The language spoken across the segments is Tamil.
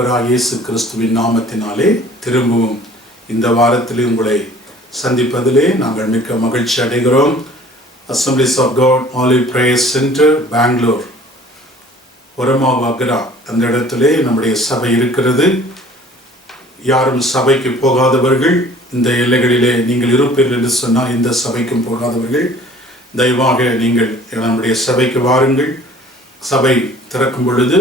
ஆண்டவராகிய இயேசு கிறிஸ்துவின் நாமத்தினாலே திரும்பவும் இந்த வாரத்திலே உங்களை சந்திப்பதிலே நாங்கள் மிக்க மகிழ்ச்சி அடைகிறோம். Assemblies of God olive prayer centre, Bangalore, Horamavu Agara, அந்த இடத்திலே நம்முடைய சபை இருக்கிறது. யாரும் சபைக்கு போகாதவர்கள், இந்த எல்லைகளிலே நீங்கள் இருப்பீர்கள் என்று சொன்னால் இந்த சபைக்கும் போகாதவர்கள் தயவாக நீங்கள் நம்முடைய சபைக்கு வாருங்கள். சபை திறக்கும் பொழுது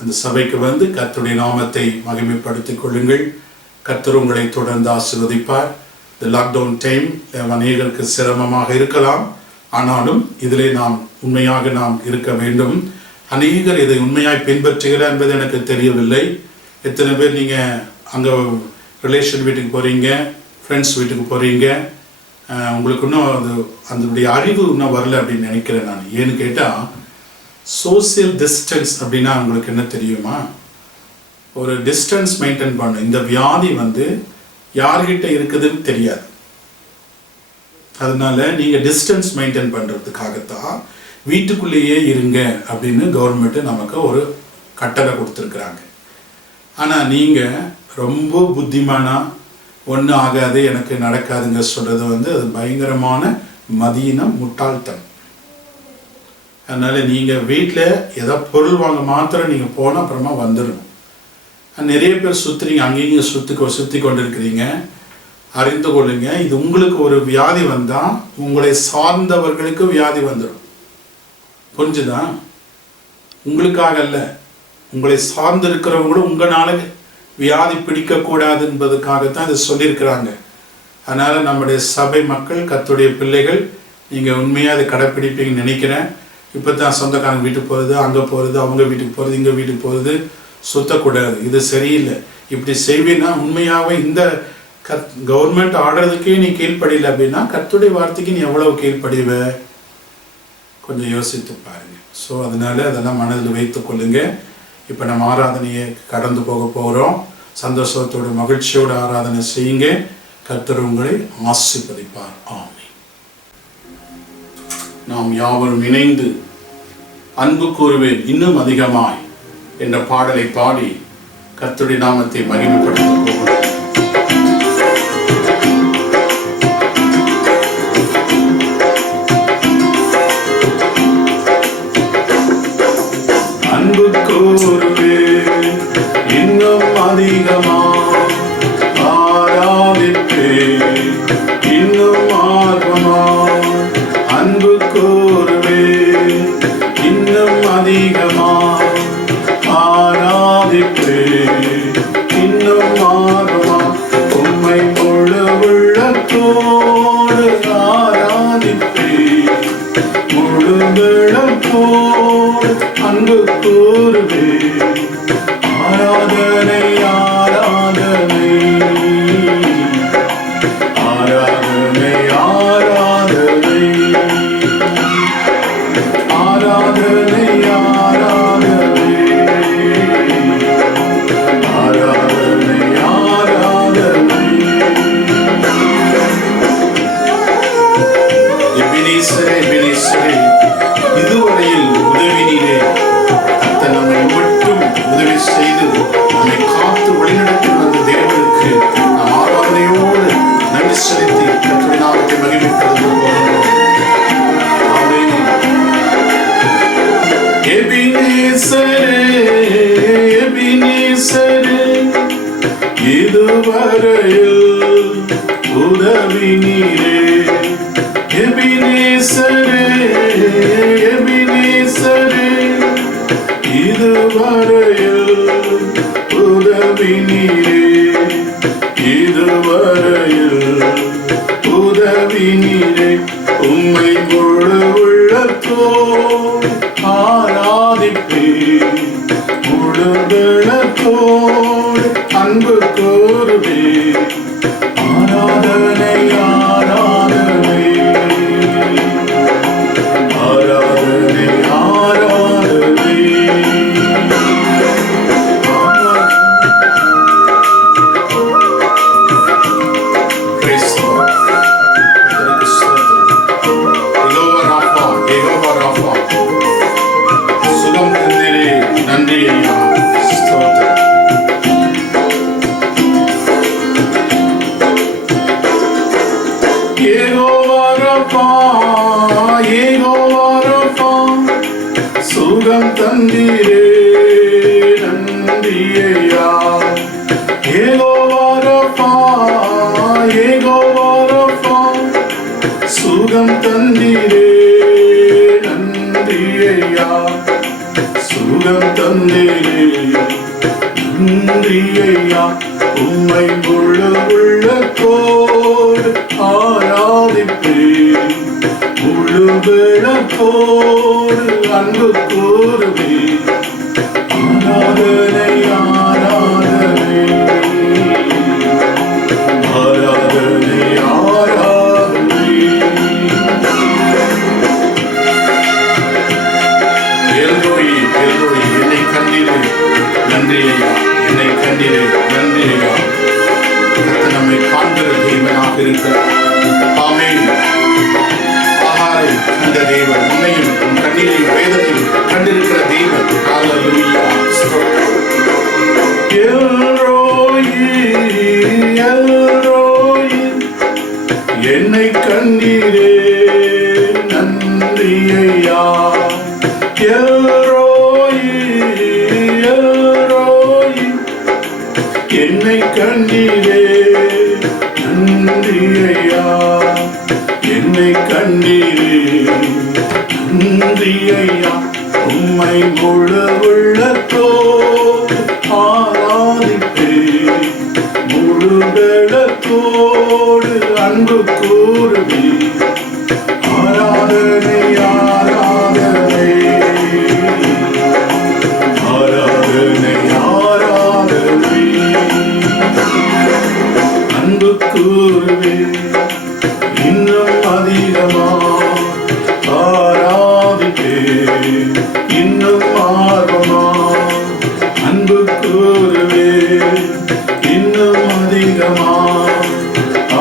அந்த சபைக்கு வந்து கர்த்தருடைய நாமத்தை மகிமைப்படுத்திக் கொள்ளுங்கள். கர்த்தர் உங்களை தொடர்ந்து ஆசீர்வதிப்பார். இந்த லாக்டவுன் டைம் அநேகருக்கு சிரமமாக இருக்கலாம், ஆனாலும் இதிலே நாம் உண்மையாக நாம் இருக்க வேண்டும். அநேகர் இதை உண்மையாக பின்பற்றுகிறார் என்பது எனக்கு தெரியவில்லை. எத்தனை பேர் நீங்கள் அங்கே ரிலேஷன் வீட்டுக்கு போகிறீங்க, ஃப்ரெண்ட்ஸ் வீட்டுக்கு போகிறீங்க, உங்களுக்கு இன்னும் அதனுடைய அறிவு இன்னும் வரல அப்படின்னு நினைக்கிறேன் நான். ஏன்னு கேட்டால், சோசியல் டிஸ்டன்ஸ் அப்படின்னா உங்களுக்கு என்ன தெரியுமா? ஒரு டிஸ்டன்ஸ் மெயின்டைன் பண்ணணும். இந்த வியாதி யார்கிட்ட இருக்குதுன்னு தெரியாது. அதனால நீங்கள் டிஸ்டன்ஸ் மெயின்டைன் பண்ணுறதுக்காகத்தான் வீட்டுக்குள்ளேயே இருங்க அப்படின்னு கவர்மெண்ட்டு நமக்கு ஒரு கட்டளை கொடுத்துருக்குறாங்க. ஆனால் நீங்கள் ரொம்ப புத்திமானாக ஒன்றும் ஆகாது, எனக்கு நடக்காதுங்க சொல்கிறது அது பயங்கரமான மதீனம், முட்டாள்தனம். அதனால் நீங்கள் வீட்டில் ஏதோ பொருள் வாங்க மாத்திரம் நீங்கள் போனால் அப்புறமா வந்துடணும். நிறைய பேர் சுற்றுறீங்க, அங்கேயும் சுற்றி கொண்டு இருக்கிறீங்க. அறிந்து கொள்ளுங்க, இது உங்களுக்கு ஒரு வியாதி வந்தால் உங்களை சார்ந்தவர்களுக்கு வியாதி வந்துடும். புரிஞ்சுதான்? உங்களுக்காக அல்ல, உங்களை சார்ந்து இருக்கிறவங்களும் உங்களால் வியாதி பிடிக்கக்கூடாது என்பதுக்காகத்தான் இதை சொல்லியிருக்கிறாங்க. அதனால் நம்முடைய சபை மக்கள், கர்த்தருடைய பிள்ளைகள், நீங்கள் உண்மையாக அதை கடைப்பிடிப்பீங்கன்னு நினைக்கிறேன். இப்போ தான் சொந்தக்காரங்க வீட்டுக்கு போகிறது, அங்கே போகிறது, அவங்க வீட்டுக்கு போகிறது, இங்கே வீட்டுக்கு போகிறது சுற்றக்கூடாது. இது சரியில்லை. இப்படி செய்வீன்னா உண்மையாகவே இந்த கவர்மெண்ட் ஆர்டருக்கே நீ கீழ்ப்படியலை அப்படின்னா கர்த்தருடைய வார்த்தைக்கு நீ எவ்வளவு கீழ்ப்படிவ? கொஞ்சம் யோசித்து பாருங்கள். ஸோ அதனால் அதெல்லாம் மனதில் வைத்து கொள்ளுங்க. இப்போ நம்ம ஆராதனையை கடந்து போக போகிறோம். சந்தோஷத்தோடு மகிழ்ச்சியோடு ஆராதனை செய்யுங்க. கர்த்தர் உங்களை ஆசீர்வதிப்பார். ஆமென். நாம் யாவரும் இணைந்து அன்பு கூறுவேன் இன்னும் அதிகமாய் என்ற பாடலை பாடி கர்த்தருடைய நாமத்தை மகிமைப்படுத்த போகிறோம். அன்பு கூறுவேன் இன்னும் அதிகமாய், ஆராதிப்பேன் இன்னும் ஆர்வமாய். அன்பு கூறுவேன் இன்னும் அதிகமாய், ஆராதிப்பேன் இன்னும் ஆர்வமாய். உம்மை முழு உள்ளத்தோடு ஆராதிப்பேன், முழு உள்ளத்தோடு அன்பு கூறுவேன். ஆராதனை ஆராதனை ஆராதனை ஆராதனை ஆராதனை ஆராதனை ஆராதனை ஆராதனை. எபினேசரே, எபினேசரே, இதுவரையில் உதவினீரே. கர்த்தர் நம்மை மட்டும் உதவி செய்து நம்மை காத்து வழிநடத்தி வந்த தேவனுக்கு நாம் ஆராதனையோடு நன்றி செலுத்தி கர்த்தருடைய நாமத்தை மகிமைப்படுத்த போகிறோம். ஆமென். எபினேசரே, எபினேசரே, இதுவரையில் உதவி நீரே. எபினேசரே, எபினேசரே, இதுவரையில் உதவி நீரே. இதுவரையில் உதவி நீரே. உம்மை முழு உள்ளத்தோடு ஆராதிப்பேன், முழு உள்ளத்தோடு அன்பு கூறுவேன். ஆராதனை ஆராதனை ஆராதனை ஆராதனை. சுகம் தந்திரே, நன்றி ஐயா, ஸ்தோத்திரம். சுகம் தந்தீரே நன்றியா. யெகோவா ரஃபா, யெகோவா ரஃபா, சுகம் தந்தீரே நன்றியா. சுகம் தந்தீரே நன்றியா. உம்மை முழு உள்ளத்தோடு ஆராதிப்பேன், முழு வேளத்தோடு அன்பு கூறுவேன். ஆராதனை ஆராதனை ஆராதனை ஆராதனை. எல்ரோயி எல்ரோயி, என்னை கண்டீரே நன்றி ஐயா, என்னை கண்டீரே நன்றி ஐயா. கர்த்தர் நம்மை காண்கிற தேவனாக இருக்கிறார். ஆமென். ஆகாரை கண்ட தேவன், உன்னையும் உன் கண்ணீரையும் வேதனையும் கண்டிருக்கிற தேவன். ஹல்லேலூயா. எல்ரோயி எல்ரோயி, என்னை கண்டீரே நன்றி ஐயா. எல்ரோயி எல்ரோயி, என்னை கண்டீரே நன்றி ஐயா. என்னை கண்டீரே நன்றி ஐயா. உம்மை முழு உள்ளத்தோடு ஆராதிப்பேன், முழு வேளத்தோடு அன்பு கூறுவேன். ஆராதனை ஆராதனை ஆராதனை ஆராதனை. அன்பு கூறுவேன் இன்னும் அதிகமா, ஆராதிப்பேன் இன்னும் ஆர்வமா. அன்பு கூறுவேன் இன்னும் அதிகமா,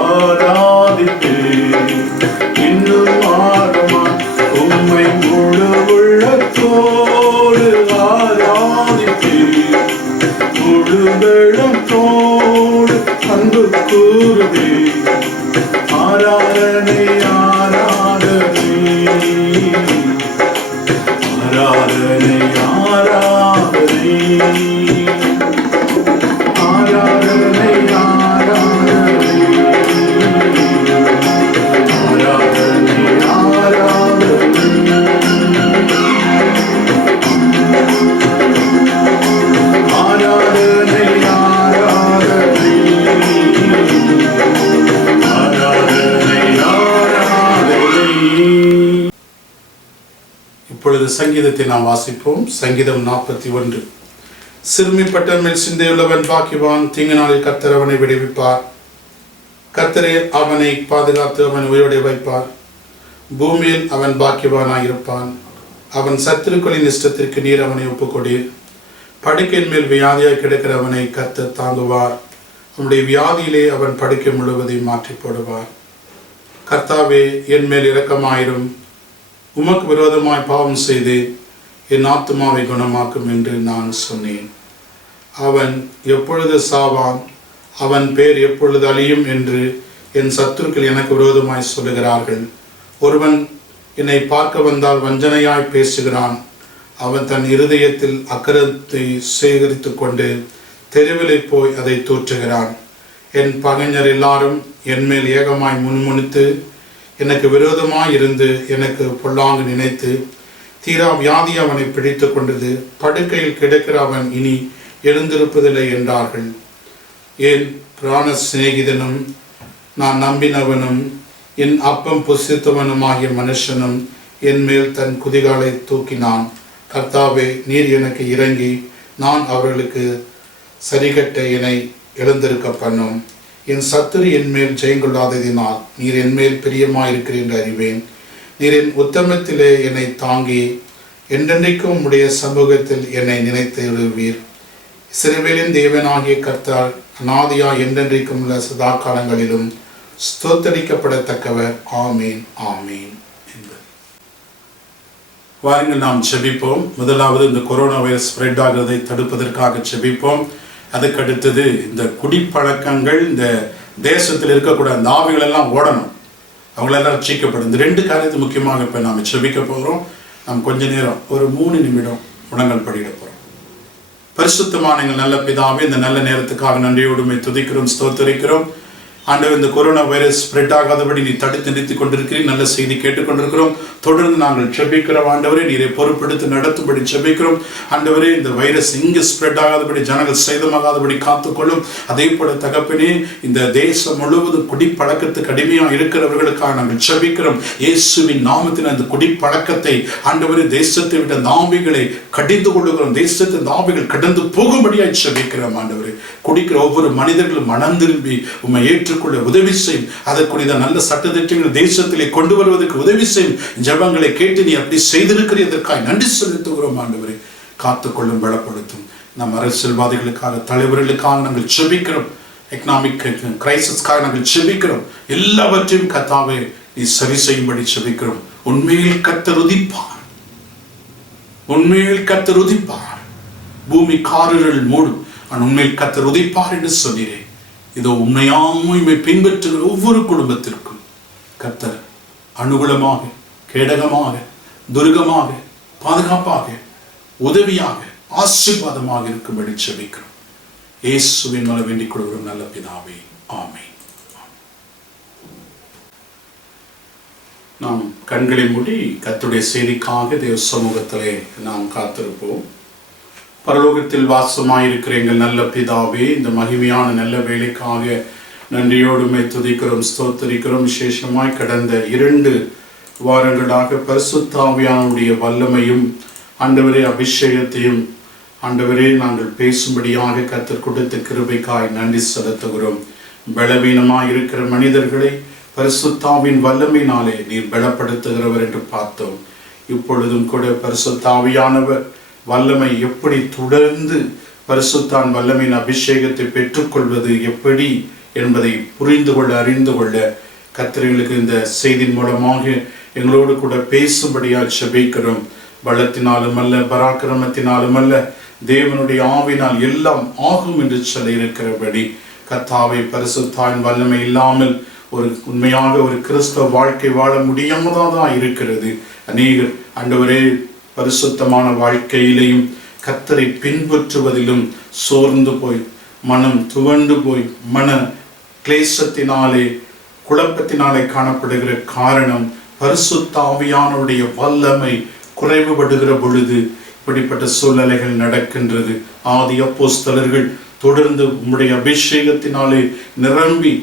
ஆராதிப்பேன் இன்னும் ஆர்வமா. உம்மை முழு உள்ளத்தோடு ஆராதிப்பேன், முழு வெள்ளத்தோடு அன்பு கூறுவேன். ஆராதனை ஆராதனை ஆராதனை ஆராதனை ஆராதனை ஆராதனை ஆராதனை ஆராதனை. ஆராதனை ஆராதனை ஆராதனை ஆராதனை. இப்பொழுது சங்கீதத்தை நாம் வாசிப்போம். சங்கீதம் 41. சிறுமிப்பட்ட மேல் சிந்தையுள்ளவன் பாக்கியவான், தீங்கு நாளில் கர்த்தர் அவனை விடுவிப்பார். கர்த்தரே அவனை பாதுகாத்து அவன் உயிரோடு வைப்பார். பூமியில் அவன் பாக்கியவானாயிருப்பான். அவன் சத்துருக்களின் இஷ்டத்திற்கு நீர் அவனை ஒப்புக்கொடீர். படுக்கையின் மேல் வியாதியாய் கிடக்கிற அவனை கர்த்தர் தாங்குவார். அவனுடைய வியாதியிலே அவன் படுக்கை முழுவதையும் மாற்றி போடுவார். கர்த்தாவே, என் மேல் இரக்கமாயிரும். உமக்கு விரோதமாய் பாவம் செய்து என் ஆத்துமாவை குணமாக்கும் என்று நான் சொன்னேன். அவன் எப்பொழுது சாவான், அவன் பேர் எப்பொழுது அழியும் என்று என் சத்துருக்கள் எனக்கு விரோதமாய் சொல்லுகிறார்கள். ஒருவன் என்னை பார்க்க வந்தால் வஞ்சனையாய் பேசுகிறான். அவன் தன் இருதயத்தில் அக்கிரத்தை சேகரித்து கொண்டு தெருவிலே போய் அதை தூற்றுகிறான். என் பகைஞர் எல்லாரும் என்மேல் ஏகமாய் முன்முனித்து எனக்கு விரோதமாய் இருந்து எனக்கு பொல்லாங்கு நினைத்து தீரா வியாதி அவனை பிடித்து கொண்டது. படுக்கையில் கிடக்கிற அவன் இனி எழுந்திருப்பதில்லை என்றார்கள். என் பிராண சிநேகிதனும் நான் நம்பினவனும் என் அப்பம் புசித்தவனுமாகிய மனுஷனும் என் மேல் தன் குதிகாலை தூக்கினான். கர்த்தாவே, நீர் எனக்கு இறங்கி நான் அவர்களுக்கு சரிகட்ட என்னை எழுந்திருக்க பண்ணும். என் சத்துரு என் மேல் ஜெயங்கொள்ளாததினால் நீர் என் மேல் பிரியமாயிருக்கிறீர் என்று அறிவேன். நீர் என் உத்தமத்திலே என்னை தாங்கி என்றென்றைக்கும் உடைய சமூகத்தில் என்னை நினைத்து எழுவீர். இஸ்ரவேலின் தேவனாகிய கர்த்தர் அநாதியா என்றென்றைக்கும் உள்ள சதா காலங்களிலும் ஸ்தோத்தரிக்கப்படத்தக்கவர். ஆமீன் ஆமீன். வாருங்கள் நாம் செபிப்போம். முதலாவது இந்த கொரோனா வைரஸ் ஸ்ப்ரெட் ஆகிறதை தடுப்பதற்காக செபிப்போம். அதுக்கடுத்தது இந்த குடிப்பழக்கங்கள் இந்த தேசத்தில் இருக்கக்கூடாது, அந்த ஆவிகள் எல்லாம் ஓடணும், அவங்களெல்லாம் ரட்சிக்கப்படும். இந்த ரெண்டு காரியத்தை முக்கியமாக இப்போ நாம் செபிக்க போகிறோம். நாம் கொஞ்ச நேரம் ஒரு 3 நிமிடம் முழங்கல் படியிட போகிறோம். பரிசுத்தமான எங்கள் நல்ல பிதாவே, இந்த நல்ல நேரத்துக்காக நன்றியோடு துதிக்கிறோம், ஸ்தோத்தரிக்கிறோம். ஆண்டவர், இந்த கொரோனா வைரஸ் ஸ்ப்ரெட் ஆகாதபடி நீ தடுத்து நிறுத்திக் கொண்டிருக்கிறீர். நல்ல செய்தி கேட்டுக்கொண்டிருக்கிறோம். தொடர்ந்து நாங்கள் செபிக்கிறோம். ஆண்டவரே, நீரை பொறுப்பெடுத்து நடத்தும்படி செபிக்கிறோம். ஆண்டவரே, இந்த வைரஸ் இங்கு ஸ்ப்ரெட் ஆகாதபடி, ஜனங்கள் சேதமாகாதபடி காத்துக்கொள்ளும். அதே போல தகப்பனே, இந்த தேசம் முழுவதும் குடிப்பழக்கத்துக்கு அடிமையாக இருக்கிறவர்களுக்காக நாங்கள் செபிக்கிறோம். இயேசுவின் நாமத்தில் அந்த குடிப்பழக்கத்தை ஆண்டவரே, தேசத்தை விட்ட ஆவிகளை கடிந்து கொள்ளுகிறோம். தேசத்தின் ஆவிகள் கடந்து போகும்படியாய் செபிக்கிறோம். ஆண்டவரே, குடிக்கிற ஒவ்வொரு மனிதர்களும் மனம் திரும்பி உம்மை ஏற்றுக்கொள்ள உதவி செய்யும். அதற்குரிய நல்ல சட்டத்திட்டங்கள் தேசத்திலே கொண்டு வருவதற்கு உதவி செய்யும். ஜெபங்களை கேட்டு நீ அப்படி செய்திருக்கிறதற்காக நன்றி செலுத்துகிறோம். ஆண்டவரே, காத்துக்கொள்ளும், பலப்படுத்தும். நம் அரசியல்வாதிகளுக்காக, தலைவர்களுக்காக நாங்கள் செபிக்கிறோம். எக்கனாமிக் கிரைசிஸ்க்காக நாங்கள் செபிக்கிறோம். எல்லாவற்றையும் கர்த்தாவே நீ சரி செய்யும்படி செபிக்கிறோம். உண்மையில் கர்த்தர் உதிப்பார், உண்மையில் கர்த்தர் உதிப்பார். பூமி காரிருள் மூடும், உண்மையில் கர்த்தர் உதிப்பார் என்று சொன்னீரே. இதோ உண்மையாமை பின்பற்றுகிற ஒவ்வொரு குடும்பத்திற்கும் கர்த்தர் அனுகூலமாக, கேடகமாக, துர்கமாக, பாதுகாப்பாக, உதவியாக, ஆசீர்வாதமாக இருக்கும்படி செபிக்கிறோம். இயேசுவின் மூலம் வேண்டிக் கொள்கிறோம் நல்ல பிதாவே, ஆமென். நாம் கண்களை மூடி கர்த்தருடைய செய்திக்காக தேவ சமூகத்திலே நாம் காத்திருப்போம். பரலோகத்தில் வாசமாயிருக்கிற எங்கள் நல்ல பிதாவே, இந்த மகிமையான நல்ல வேலைக்காக நன்றியோடுமே துதிக்கிறோம், ஸ்தோத்தரிக்கிறோம். விசேஷமாய் கடந்த 2 வாரங்களாக பரிசுத்த ஆவியானுடைய வல்லமையும் ஆண்டவரே அபிஷேகத்தையும் ஆண்டவரே நாங்கள் பேசும்படியாக கர்த்தர் கொடுத்த கிருபைக்காய் நன்றி செலுத்துகிறோம். பலவீனமாய் இருக்கிற மனிதர்களை பரிசுத்த ஆவியின் வல்லமையினாலே நீர் பலப்படுத்துகிறவர் என்று பார்த்தோம். இப்பொழுதும் கூட பரிசுத்த ஆவியானவர் வல்லமை எப்படி தொடர்ந்து பரிசுத்தான் வல்லமையின் அபிஷேகத்தை பெற்றுக்கொள்வது எப்படி என்பதை புரிந்து கொள்ள, அறிந்து கொள்ள கர்த்தர்களுக்கு இந்த செய்தியின் மூலமாக எங்களோடு கூட பேசும்படியாக செபிக்கிறோம். பலத்தினாலும் அல்ல, பராக்கிரமத்தினாலும் அல்ல, தேவனுடைய ஆவினால் எல்லாம் ஆகும் என்று சொல்லி இருக்கிறபடி கர்த்தாவை பரிசுத்தான் வல்லமை இல்லாமல் ஒரு உண்மையாக ஒரு கிறிஸ்தவ வாழ்க்கை வாழ முடியாமதான் இருக்கிறது. அநேகர் ஆண்டவரே பரிசுத்தமான வாழ்க்கையிலையும் கர்த்தரை பின்பற்றுவதிலும் சோர்ந்து போய், மனம் துவண்டு போய், மன கிளேசத்தினாலே, குழப்பத்தினாலே காணப்படுகிற காரணம் பரிசுத்த ஆவியானுடைய வல்லமை குறைவுபடுகிற பொழுது இப்படிப்பட்ட சூழ்நிலைகள் நடக்கின்றது. ஆதி அப்போஸ்தலர்கள் தொடர்ந்து உம்முடைய அபிஷேகத்தினாலே நிரம்பி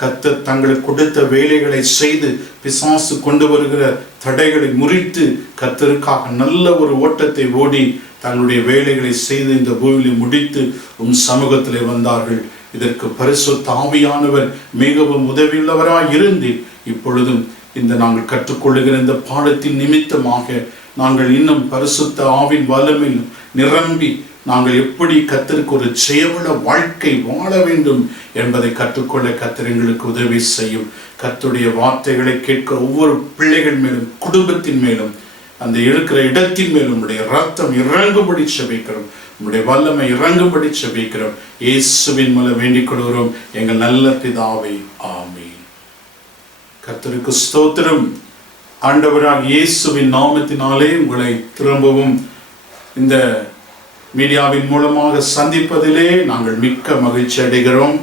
கர்த்தர் தங்களுக்கு கொடுத்த வேலைகளை செய்து பிசாசு கொண்டு வருகிற தடைகளை முறித்து கர்த்தருக்காக நல்ல ஒரு ஓட்டத்தை ஓடி தங்களுடைய வேலைகளை செய்து இந்த பூமியிலே முடித்து சமூகத்திலே வந்தார்கள். இதற்கு பரிசுத்த ஆவியானவர் மிகவும் உதவியுள்ளவராய் இருந்து இப்பொழுதும் இந்த நாங்கள் கற்றுக்கொள்ளுகிற இந்த பாடத்தின் நிமித்தமாக நாங்கள் இன்னும் பரிசுத்த ஆவின் வல்லமையில் நிரம்பி நாங்கள் எப்படி கர்த்தருக்கு ஒரு ஜெயமுள்ள வாழ்க்கை வாழ வேண்டும் என்பதை கற்றுக்கொள்ள கர்த்தர் எங்களுக்கு உதவி செய்யும். கர்த்தருடைய வார்த்தைகளை கேட்கிற ஒவ்வொரு பிள்ளைகள் மேலும், குடும்பத்தின் மேலும், அந்த இருக்கிற இடத்தின் மேலும் உடைய ரத்தம் இறங்கும்படி செபிக்கிறோம். உடைய வல்லமை இறங்கும்படி செபிக்கிறோம். இயேசுவின் மூலம் வேண்டிக் கொள்கிறோம் எங்கள் நல்ல பிதாவே, ஆமென். கர்த்தருக்கு ஸ்தோத்திரம். ஆண்டவராக இயேசுவின் நாமத்தினாலே உங்களை திரும்பவும் இந்த மீடியாவின் மூலமாக சந்திப்பதிலே நாங்கள் மிக்க மகிழ்ச்சி அடைகிறோம்.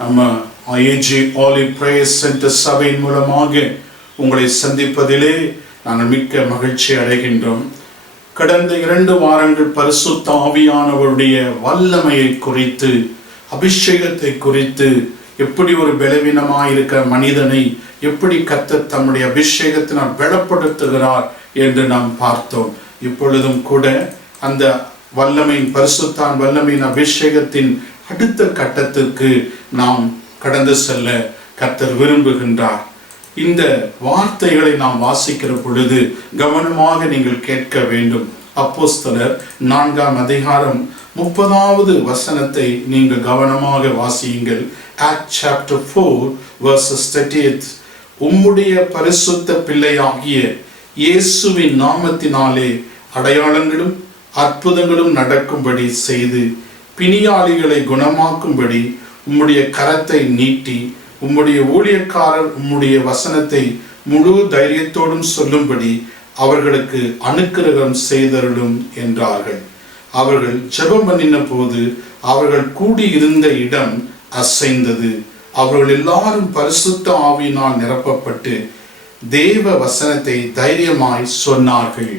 நம்ம ஐஏஜி ஆலிவ் பிரேயர் சென்டர் சபையின் மூலமாக உங்களை சந்திப்பதிலே நாங்கள் மிக்க மகிழ்ச்சி அடைகின்றோம். கடந்த 2 வாரங்கள் பரிசுத்த ஆவியானவருடைய வல்லமையை குறித்து, அபிஷேகத்தை குறித்து, எப்படி ஒரு பலவீனமாயிருக்கிற மனிதனை எப்படி கர்த்தர் தம்முடைய அபிஷேகத்தினால் பலப்படுத்துகிறார் என்று நாம் பார்த்தோம். இப்பொழுதும் கூட அந்த வல்லமையின் பரிசுத்தான் வல்லமையின் அபிஷேகத்தின் அடுத்த கட்டத்திற்கு நாம் கடந்து செல்ல கர்த்தர் விரும்புகின்றார். இந்த வார்த்தைகளை நாம் வாசிக்கிற பொழுது கவனமாக நீங்கள் கேட்க வேண்டும். அப்போஸ்தலர் 4ஆம் அதிகாரம் 30வது வசனத்தை நீங்கள் கவனமாக வாசியுங்கள். Acts chapter 4 verses 38. உம்முடைய பரிசுத்த பிள்ளையாகிய இயேசுவின் நாமத்தினாலே அடையாளங்களும் அற்புதங்களும் நடக்கும்படி செய்து பிணியாளிகளை குணமாக்கும்படி உம்முடைய கரத்தை நீட்டி உம்முடைய ஊழியக்காரர் உம்முடைய வசனத்தை முழு தைரியத்தோடும் சொல்லும்படி அவர்களுக்கு அனுக்கிரகம் செய்தருளும் என்றார்கள். அவர்கள் ஜெபம் பண்ணின போது அவர்கள் கூடியிருந்த இடம் அசைந்தது. அவர்கள் எல்லாரும் பரிசுத்த ஆவியினால் நிரப்பப்பட்டு தேவ வசனத்தை தைரியமாய் சொன்னார்கள்.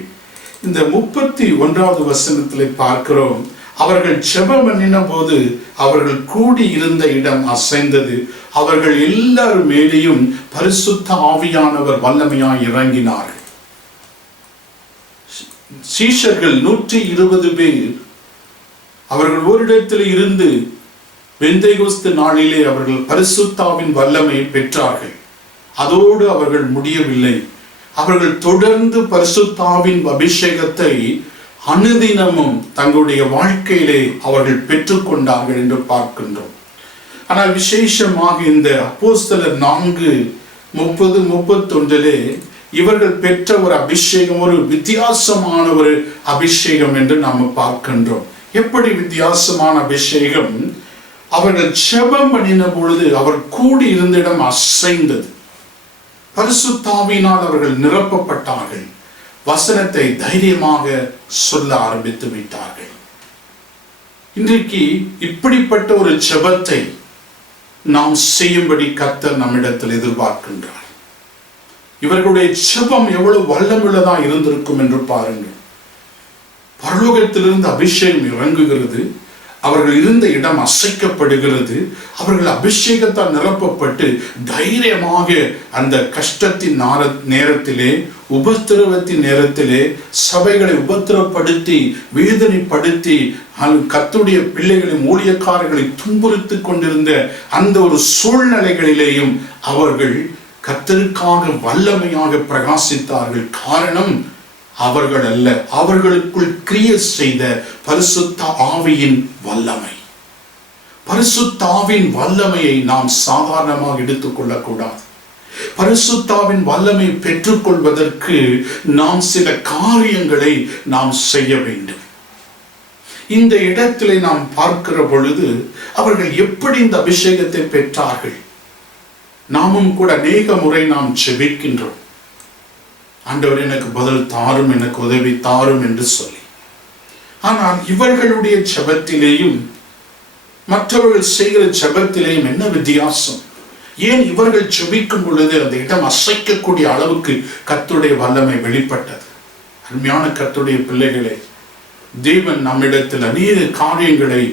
இந்த 31வது வசனத்தில் பார்க்கிறோம், அவர்கள் ஜெபம் பண்ணின போது அவர்கள் கூடியிருந்த இடம் அசைந்தது. அவர்கள் எல்லாரும் மேலேயும் பரிசுத்த ஆவியானவர் வல்லமையாய் இறங்கினார்கள். சீஷர்கள் 120 பேர் அவர்கள் ஓரிடத்தில் இருந்து பெந்தேகோஸ்து நாளிலே அவர்கள் பரிசுத்தாவின் வல்லமையை பெற்றார்கள். அதோடு அவர்கள் முடியவில்லை. அவர்கள் தொடர்ந்து பரிசுத்தாவின் அபிஷேகத்தை அனுதினமும் தங்களுடைய வாழ்க்கையிலே அவர்கள் பெற்றுக்கொண்டார்கள் என்று பார்க்கின்றோம். ஆனால் விசேஷமாக இந்த அப்போஸ்தலர் 4:30-31 இவர்கள் பெற்ற ஒரு அபிஷேகம் ஒரு வித்தியாசமான ஒரு அபிஷேகம் என்று நாம் பார்க்கின்றோம். எப்படி வித்தியாசமான அபிஷேகம்? அவர்கள் ஜெபம் பண்ணின பொழுது அவர் கூடி இருந்த இடம் அசைந்தது. பரிசுத்தாவினால் அவர்கள் நிரப்பப்பட்டார்கள். வசனத்தை தைரியமாக சொல்ல ஆரம்பித்து விட்டார்கள். இன்றைக்கு இப்படிப்பட்ட ஒரு ஜெபத்தை நாம் செய்யும்படி கர்த்தர் நம்மிடத்தில் எதிர்பார்க்கின்றார். இவர்களுடைய ஜெபம் எவ்வளவு வல்லமுள்ளதா இருந்திருக்கும் என்று பாருங்கள். பரலோகத்திலிருந்து அபிஷேகம் இறங்குகிறது. அவர்கள் இருந்த இடம் அசைக்கப்படுகிறது. அவர்கள் அபிஷேகத்தால் நிரப்பப்பட்டு தைரியமாக அந்த கஷ்டத்தின் நேரத்திலே, உபத்திரவத்தின் நேரத்திலே, சபைகளை உபத்திரப்படுத்தி வேதனைப்படுத்தி கர்த்தருடைய பிள்ளைகளின் ஊழியக்காரர்களை துன்புறுத்தி கொண்டிருந்த அந்த ஒரு சூழ்நிலைகளிலேயும் அவர்கள் கர்த்தருக்காக வல்லமையாக பிரகாசித்தார்கள். காரணம் அவர்கள் அல்ல, அவர்களுக்குள் கிரியை செய்த பரிசுத்த ஆவியின் வல்லமை. பரிசுத்த ஆவியின் வல்லமையை நாம் சாதாரணமாக எடுத்துக்கொள்ளக்கூடாது. பரிசுத்த ஆவியின் வல்லமை பெற்றுக்கொள்வதற்கு நாம் சில காரியங்களை நாம் செய்ய வேண்டும். இந்த இடத்திலே நாம் பார்க்கிற பொழுது அவர்கள் எப்படி இந்த அபிஷேகத்தை பெற்றார்கள்? நாமும் கூட அநேக முறை நாம் ஜெபிக்கின்றோம், ஆண்டவர் எனக்கு பதில் தாரும், எனக்கு உதவி தாரும் என்று சொல்லி. ஆனால் இவர்களுடைய ஜெபத்திலேயும் மற்றவர்கள் செய்கிற ஜெபத்திலேயும் என்ன வித்தியாசம்? ஏன் இவர்கள் ஜெபிக்கும் பொழுது அந்த இடம் அசைக்கக்கூடிய அளவுக்கு கர்த்தருடைய வல்லமை வெளிப்பட்டது? அருமையான கர்த்தருடைய பிள்ளைகளே, தேவன் நம்மிடத்தில் அநேக காரியங்களை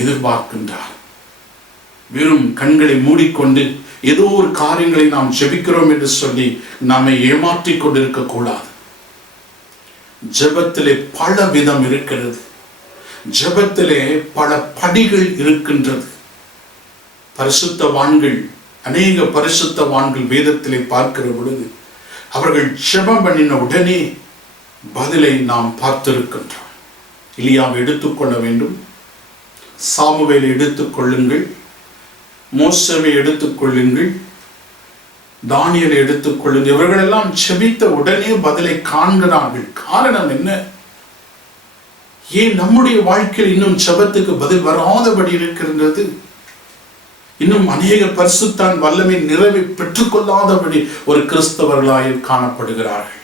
எதிர்பார்க்கின்றார். வெறும் கண்களை மூடிக்கொண்டு ஏதோ ஒரு காரியங்களை நாம் ஜெபிக்கிறோம் என்று சொல்லி நம்மை ஏமாற்றிக் கொண்டிருக்க கூடாது. ஜெபத்திலே பல விதம் இருக்கிறது. ஜெபத்திலே பல படிகள் இருக்கின்றது. பரிசுத்தவான்கள், அநேக பரிசுத்தவான்கள் வேதத்திலே பார்க்கிற பொழுது அவர்கள் ஜெபம் பண்ணின உடனே பதிலை நாம் பார்த்திருக்கின்றோம். எலியாவை எடுத்துக்கொள்ள வேண்டும், சாமுவேலை எடுத்துக்கொள்ளுங்கள், மோசேவை எடுத்துக்கொள்ளுங்கள், தானியேலை எடுத்துக்கொள்ளுங்கள். இவர்களெல்லாம் ஜெபித்த உடனே பதிலை காண்கிறார்கள். காரணம் என்ன? ஏன் நம்முடைய வாழ்க்கையில் இன்னும் ஜெபத்துக்கு பதில் வராதபடி இருக்கின்றது? இன்னும் அநேக பரிசுத்தான் வல்லமை நிறைவை பெற்றுக்கொள்ளாதபடி ஒரு கிறிஸ்தவர்களாய் காணப்படுகிறார்கள்.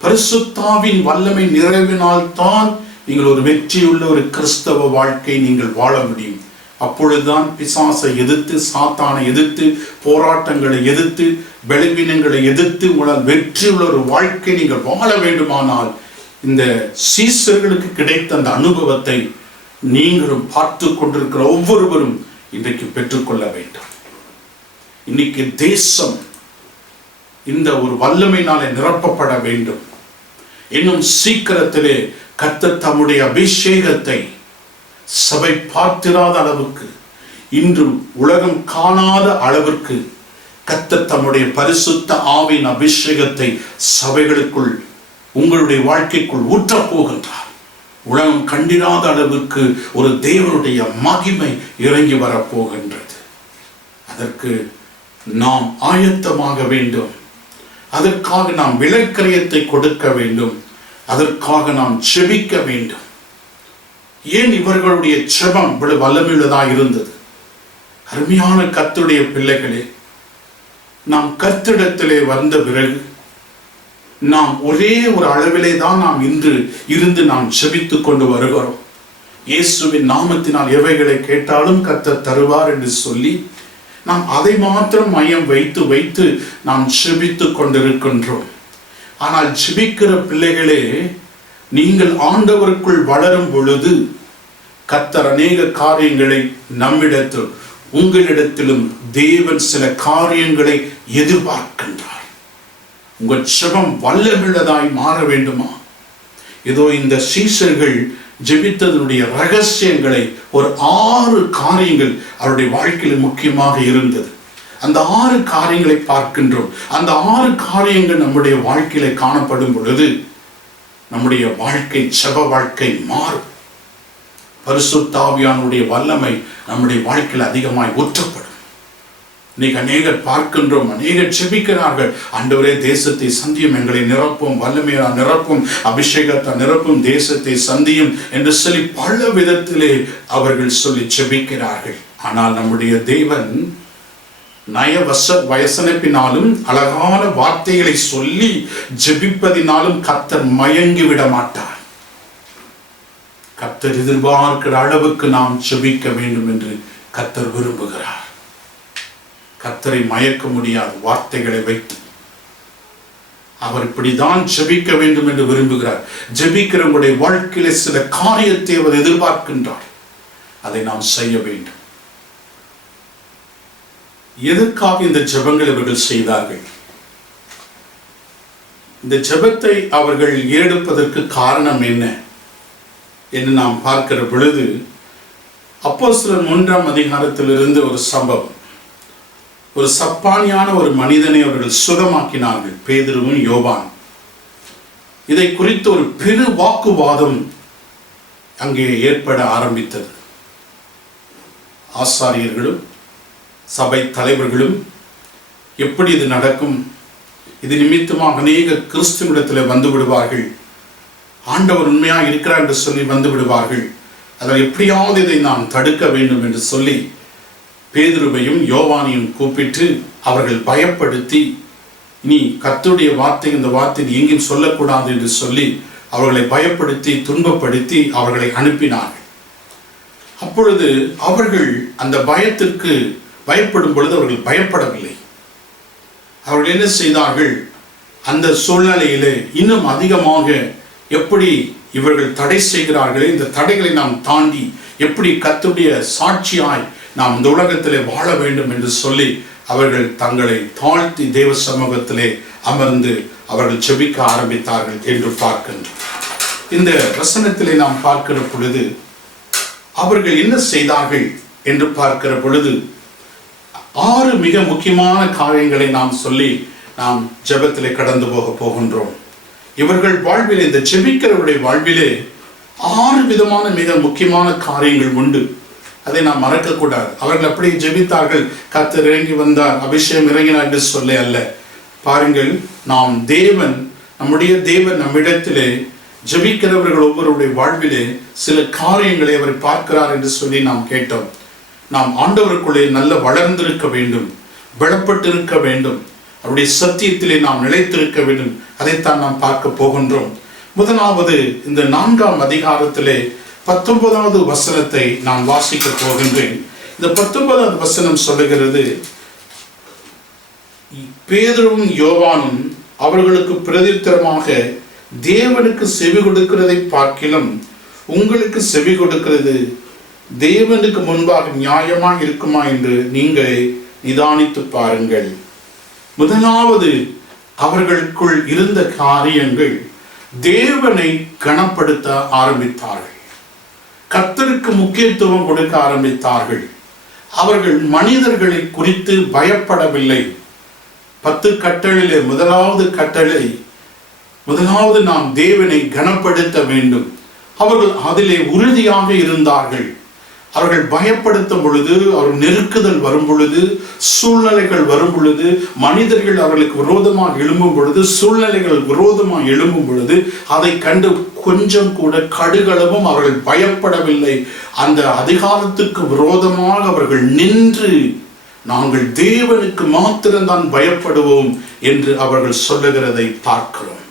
பரிசுத்தாவின் வல்லமை நிறைவினால் தான் நீங்கள் ஒரு வெற்றியுள்ள ஒரு கிறிஸ்தவ வாழ்க்கை நீங்கள் வாழ முடியும். அப்பொழுதுதான் பிசாசை எதிர்த்து, சாத்தானை எதிர்த்து, போராட்டங்களை எதிர்த்து, பலவீனங்களை எதிர்த்து உங்களால் வெற்றியுள்ள ஒரு வாழ்க்கை நீங்கள் வாழ வேண்டுமானால் இந்த சீசர்களுக்கு கிடைத்த அந்த அனுபவத்தை நீங்களும் பார்த்து கொண்டிருக்கிற ஒவ்வொருவரும் இன்றைக்கு பெற்றுக்கொள்ள வேண்டும். இன்னைக்கு தேசம் இந்த ஒரு வல்லமையினாலே நிரப்பப்பட வேண்டும். இன்னும் சீக்கிரத்திலே கர்த்தர் தம்முடைய அபிஷேகத்தை சபை பார்த்திராத அளவுக்கு, இன்று உலகம் காணாத அளவிற்கு கர்த்தர் தம்முடைய பரிசுத்த ஆவியின் அபிஷேகத்தை சபைகளுக்குள், உங்களுடைய வாழ்க்கைக்குள் ஊற்றப் போகின்றார். உலகம் கண்டிராத அளவுக்கு ஒரு தேவனுடைய மகிமை இறங்கி வரப்போகின்றது. அதற்கு நாம் ஆயத்தமாக வேண்டும். அதற்காக நாம் விலைக்கிரயத்தை கொடுக்க வேண்டும். அதற்காக நாம் ஜெபிக்க வேண்டும். ஏன் இவர்களுடைய ஜெபம் இவ்வளவு வல்லமையுள்ளதாக இருந்தது? அருமையான கர்த்தருடைய பிள்ளைகளே, நாம் கர்த்தரிடத்திலே வந்த பிறகு நாம் ஒரே ஒரு அளவிலே தான் நாம் இன்று இருந்து நாம் செபித்துக் கொண்டு வருகிறோம். இயேசுவின் நாமத்தினால் எவைகளை கேட்டாலும் கர்த்தர் தருவார் என்று சொல்லி நாம் அதை மாத்திரம் மையம் வைத்து வைத்து நாம் செபித்துக் கொண்டிருக்கின்றோம். ஆனால் செபிக்கிற பிள்ளைகளே, நீங்கள் ஆண்டவருக்குள் வளரும் பொழுது கர்த்தர் அநேக காரியங்களை நம்மிடத்தில் உங்களிடத்திலும் தேவன் சில காரியங்களை எதிர்பார்க்கின்றார். உங்கள் செபம் வல்லமில்லதாய் மாற வேண்டுமா? இதோ இந்த சீஷர்கள் ஜெபித்ததனுடைய ரகசியங்களை ஒரு 6 காரியங்கள் அவருடைய வாழ்க்கையில் முக்கியமாக இருந்தது. அந்த 6 காரியங்களை பார்க்கின்றோம். அந்த 6 காரியங்கள் நம்முடைய வாழ்க்கையில காணப்படும் பொழுது நம்முடைய வாழ்க்கை, செப வாழ்க்கை மாறும். பரிசுத்த ஆவியானுடைய வல்லமை நம்முடைய வாழ்க்கையில் அதிகமாய் ஊற்றப்படும். இன்னைக்கு அநேகர் பார்க்கின்றோம், அநேகர் செபிக்கிறார்கள், ஆண்டவரே தேசத்தை சந்தியும், எங்களை நிரப்பும், வல்லமையா நிரப்பும், அபிஷேகத்தை நிரப்பும், தேசத்தை சந்தியும் என்று சொல்லி பல விதத்திலே அவர்கள் சொல்லி செபிக்கிறார்கள். ஆனால் நம்முடைய தேவன் வசனத்தினாலும் அழகான வார்த்தைகளை சொல்லி ஜெபிப்பதினாலும் கர்த்தர் மயங்கி விட மாட்டார். கர்த்தர் எதிர்பார்க்கிற அளவுக்கு நாம் ஜெபிக்க வேண்டும் என்று கர்த்தர் விரும்புகிறார். கர்த்தரை மயக்க முடியாது வார்த்தைகளை வைத்து. அவர் இப்படிதான் ஜெபிக்க வேண்டும் என்று விரும்புகிறார். ஜெபிக்கிறவங்களுடைய வாழ்க்கையில சில காரியத்தை அவர் எதிர்பார்க்கின்றார். அதை நாம் செய்ய வேண்டும். எதற்காக இந்த ஜெபங்கள் இவர்கள் செய்தார்கள்? இந்த ஜெபத்தை அவர்கள் ஏறெடுப்பதற்கு காரணம் என்ன என்று நாம் பார்க்கிற பொழுது, அப்போஸ்தலர் 1ஆம் அதிகாரத்திலிருந்து ஒரு சம்பவம். ஒரு சப்பானியான ஒரு மனிதனை அவர்கள் சுகமாக்கினார்கள், பேதுருவும் யோவான். இதை குறித்து ஒரு பெரு வாக்குவாதம் அங்கே ஏற்பட ஆரம்பித்தது. ஆசாரியர்களும் சபை தலைவர்களும் எப்படி இது நடக்கும், இது நிமித்தமாக அநேக கிறிஸ்துவனிடத்தில் வந்து விடுவார்கள், ஆண்டவர் உண்மையாக இருக்கிறார் என்று சொல்லி வந்து விடுவார்கள், அதில் எப்படியாவது இதை நாம் தடுக்க வேண்டும் என்று சொல்லி பேதுருவையும் யோவானையும் கூப்பிட்டு அவர்கள் பயப்படுத்தி, நீ கர்த்தருடைய வார்த்தை, இந்த வார்த்தை எங்கேயும் சொல்லக்கூடாது என்று சொல்லி அவர்களை பயப்படுத்தி துன்பப்படுத்தி அவர்களை அனுப்பினார்கள். அப்பொழுது அவர்கள் அந்த பயத்திற்கு பயப்படும் பொழுது அவர்கள் பயப்படவில்லை. அவர்கள் என்ன செய்தார்கள்? அந்த சூழ்நிலையிலே இன்னும் அதிகமாக எப்படி இவர்கள் தடை செய்கிறார்களே, இந்த தடைகளை நாம் தாண்டி எப்படி கர்த்தருடைய சாட்சியாய் நாம் இந்த உலகத்திலே வாழ வேண்டும் என்று சொல்லி அவர்கள் தங்களை தாழ்த்தி தேவ சமூகத்திலே அமர்ந்து அவர்கள் ஜெபிக்க ஆரம்பித்தார்கள் என்று பார்க்கின்றோம். இந்த வசனத்திலே நாம் பார்க்கிற பொழுது அவர்கள் என்ன செய்தார்கள் என்று பார்க்கிற பொழுது 6 மிக முக்கியமான காரியங்களை நாம் சொல்லி நாம் ஜெபத்திலே கடந்து போகின்றோம். இவர்கள் வாழ்விலே, இந்த ஜெபிக்கிறவருடைய வாழ்விலே 6 விதமான மிக முக்கியமான காரியங்கள் உண்டு. அதை நாம் மறக்கக்கூடாது. அவர்கள் அப்படி ஜெபித்தார்கள், கர்த்தர் இறங்கி வந்தார், அபிஷேகம் இறங்கினார் என்று சொல்ல அல்ல. பாருங்கள், நாம் தேவன், நம்முடைய தேவன் நம்மிடத்திலே ஜெபிக்கிறவர்கள் ஒவ்வொருடைய வாழ்விலே சில காரியங்களை அவர் பார்க்கிறார் என்று சொல்லி நாம் கேட்டோம். நாம் ஆண்டவருக்குள்ளே நல்ல வளர்ந்திருக்க வேண்டும், பலப்பட்டிருக்க வேண்டும், அவருடைய சத்தியத்திலே நாம் நிலைத்திருக்க வேண்டும். அதைத்தான் நாம் பார்க்க போகின்றோம். முதலாவது இந்த 4ஆம் அதிகாரத்திலே 19வது வசனத்தை நான் வாசிக்க போகின்றேன். இந்த 19வது வசனம் சொல்லுகிறது, பேதுருவும் யோவானும் அவர்களுக்கு பிரதித்திரமாக, தேவனுக்கு செவி கொடுக்கிறதை பார்க்கிலும் உங்களுக்கு செவி கொடுக்கிறது தேவனுக்கு முன்பாக நியாயமாக இருக்குமா என்று நீங்களே நிதானித்து பாருங்கள். முதலாவது அவர்களுக்குள் இருந்த காரியங்கள், தேவனை கனப்படுத்த ஆரம்பித்தார்கள், கர்த்தருக்கு முக்கியத்துவம் கொடுக்க ஆரம்பித்தார்கள். அவர்கள் மனிதர்களை குறித்து பயப்படவில்லை. 10 கட்டளையிலே முதலாவது கட்டளை, முதலாவது நாம் தேவனை கனப்படுத்த வேண்டும். அவர்கள் அதிலே உறுதியாக இருந்தார்கள். அவர்கள் பயப்படுத்தும் பொழுது, அவர் நெருக்குதல் வரும் பொழுது, சூழ்நிலைகள் வரும் பொழுது, மனிதர்கள் அவர்களுக்கு விரோதமாக எழும்பும் பொழுது, சூழ்நிலைகள் விரோதமாக எழும்பும் பொழுது அதை கண்டு கொஞ்சம் கூட கடுகளவும் அவர்கள் பயப்படவில்லை. அந்த அதிகாரத்துக்கு விரோதமாக அவர்கள் நின்று, நாங்கள் தேவனுக்கு மாத்திரம்தான் பயப்படுவோம் என்று அவர்கள் சொல்லுகிறதை பார்க்கிறோம்.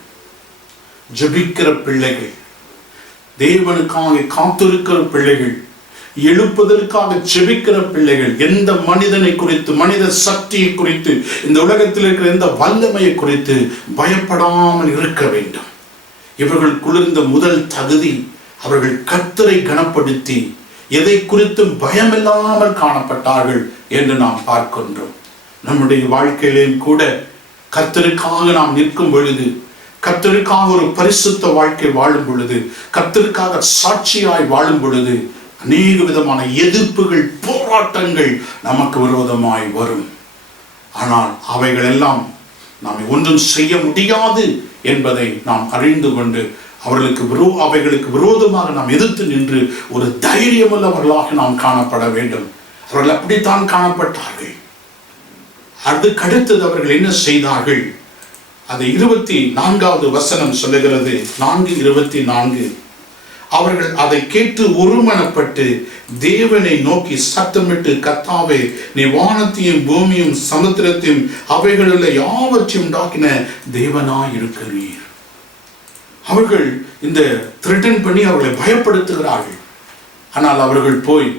ஜெபிக்கிற பிள்ளைகள், தேவனுக்காக காத்திருக்கிற பிள்ளைகள், எழுப்புதலுக்காக ஜெபிக்கிற பிள்ளைகள், எந்த மனிதனை குறித்து, மனித சக்தியை குறித்து, இந்த உலகத்தில் இருக்கிற எந்த வல்லமையை குறித்து பயப்படாமல் இருக்க வேண்டும். இவர்கள் குளிர்ந்த முதல் தகுதி, அவர்கள் கர்த்தரை கனப்படுத்தி எதை குறித்தும் பயமில்லாமல் காணப்பட்டார்கள் என்று நாம் பார்க்கின்றோம். நம்முடைய வாழ்க்கையிலும் கூட கர்த்தருக்காக நாம் நிற்கும் பொழுது, கர்த்தருக்காக ஒரு பரிசுத்த வாழ்க்கை வாழும் பொழுது, கர்த்தருக்காக சாட்சியாய் வாழும் பொழுது அநேக விதமான எதிர்ப்புகள், போராட்டங்கள் நமக்கு விரோதமாய் வரும். ஆனால் அவைகள் எல்லாம் நாம் ஒன்றும் செய்ய முடியாது என்பதை நாம் அறிந்து கொண்டு அவைகளுக்கு விரோதமாக நாம் எதிர்த்து நின்று ஒரு தைரியமுள்ளவர்களாக நாம் காணப்பட வேண்டும். அவர்கள் அப்படித்தான் காணப்பட்டார்கள். அதுக்கடுத்தது அவர்கள் என்ன செய்தார்கள்? அது 24வது வசனம் சொல்லுகிறது. 4:24. அவர்கள் அதை கேட்டு ஒருமனப்பட்டு தேவனை நோக்கி சத்தமிட்டு, கர்த்தாவே, நீ வானத்தையும் பூமியும் சமுத்திரத்தையும் அவைகளுள்ள யாவற்றையும் உண்டாக்கின தேவனாய் இருக்கிறீர். அவர்கள் இந்த த்ரெட்டன் பண்ணி அவர்களை பயப்படுத்துகிறார்கள். ஆனால் அவர்கள் போய்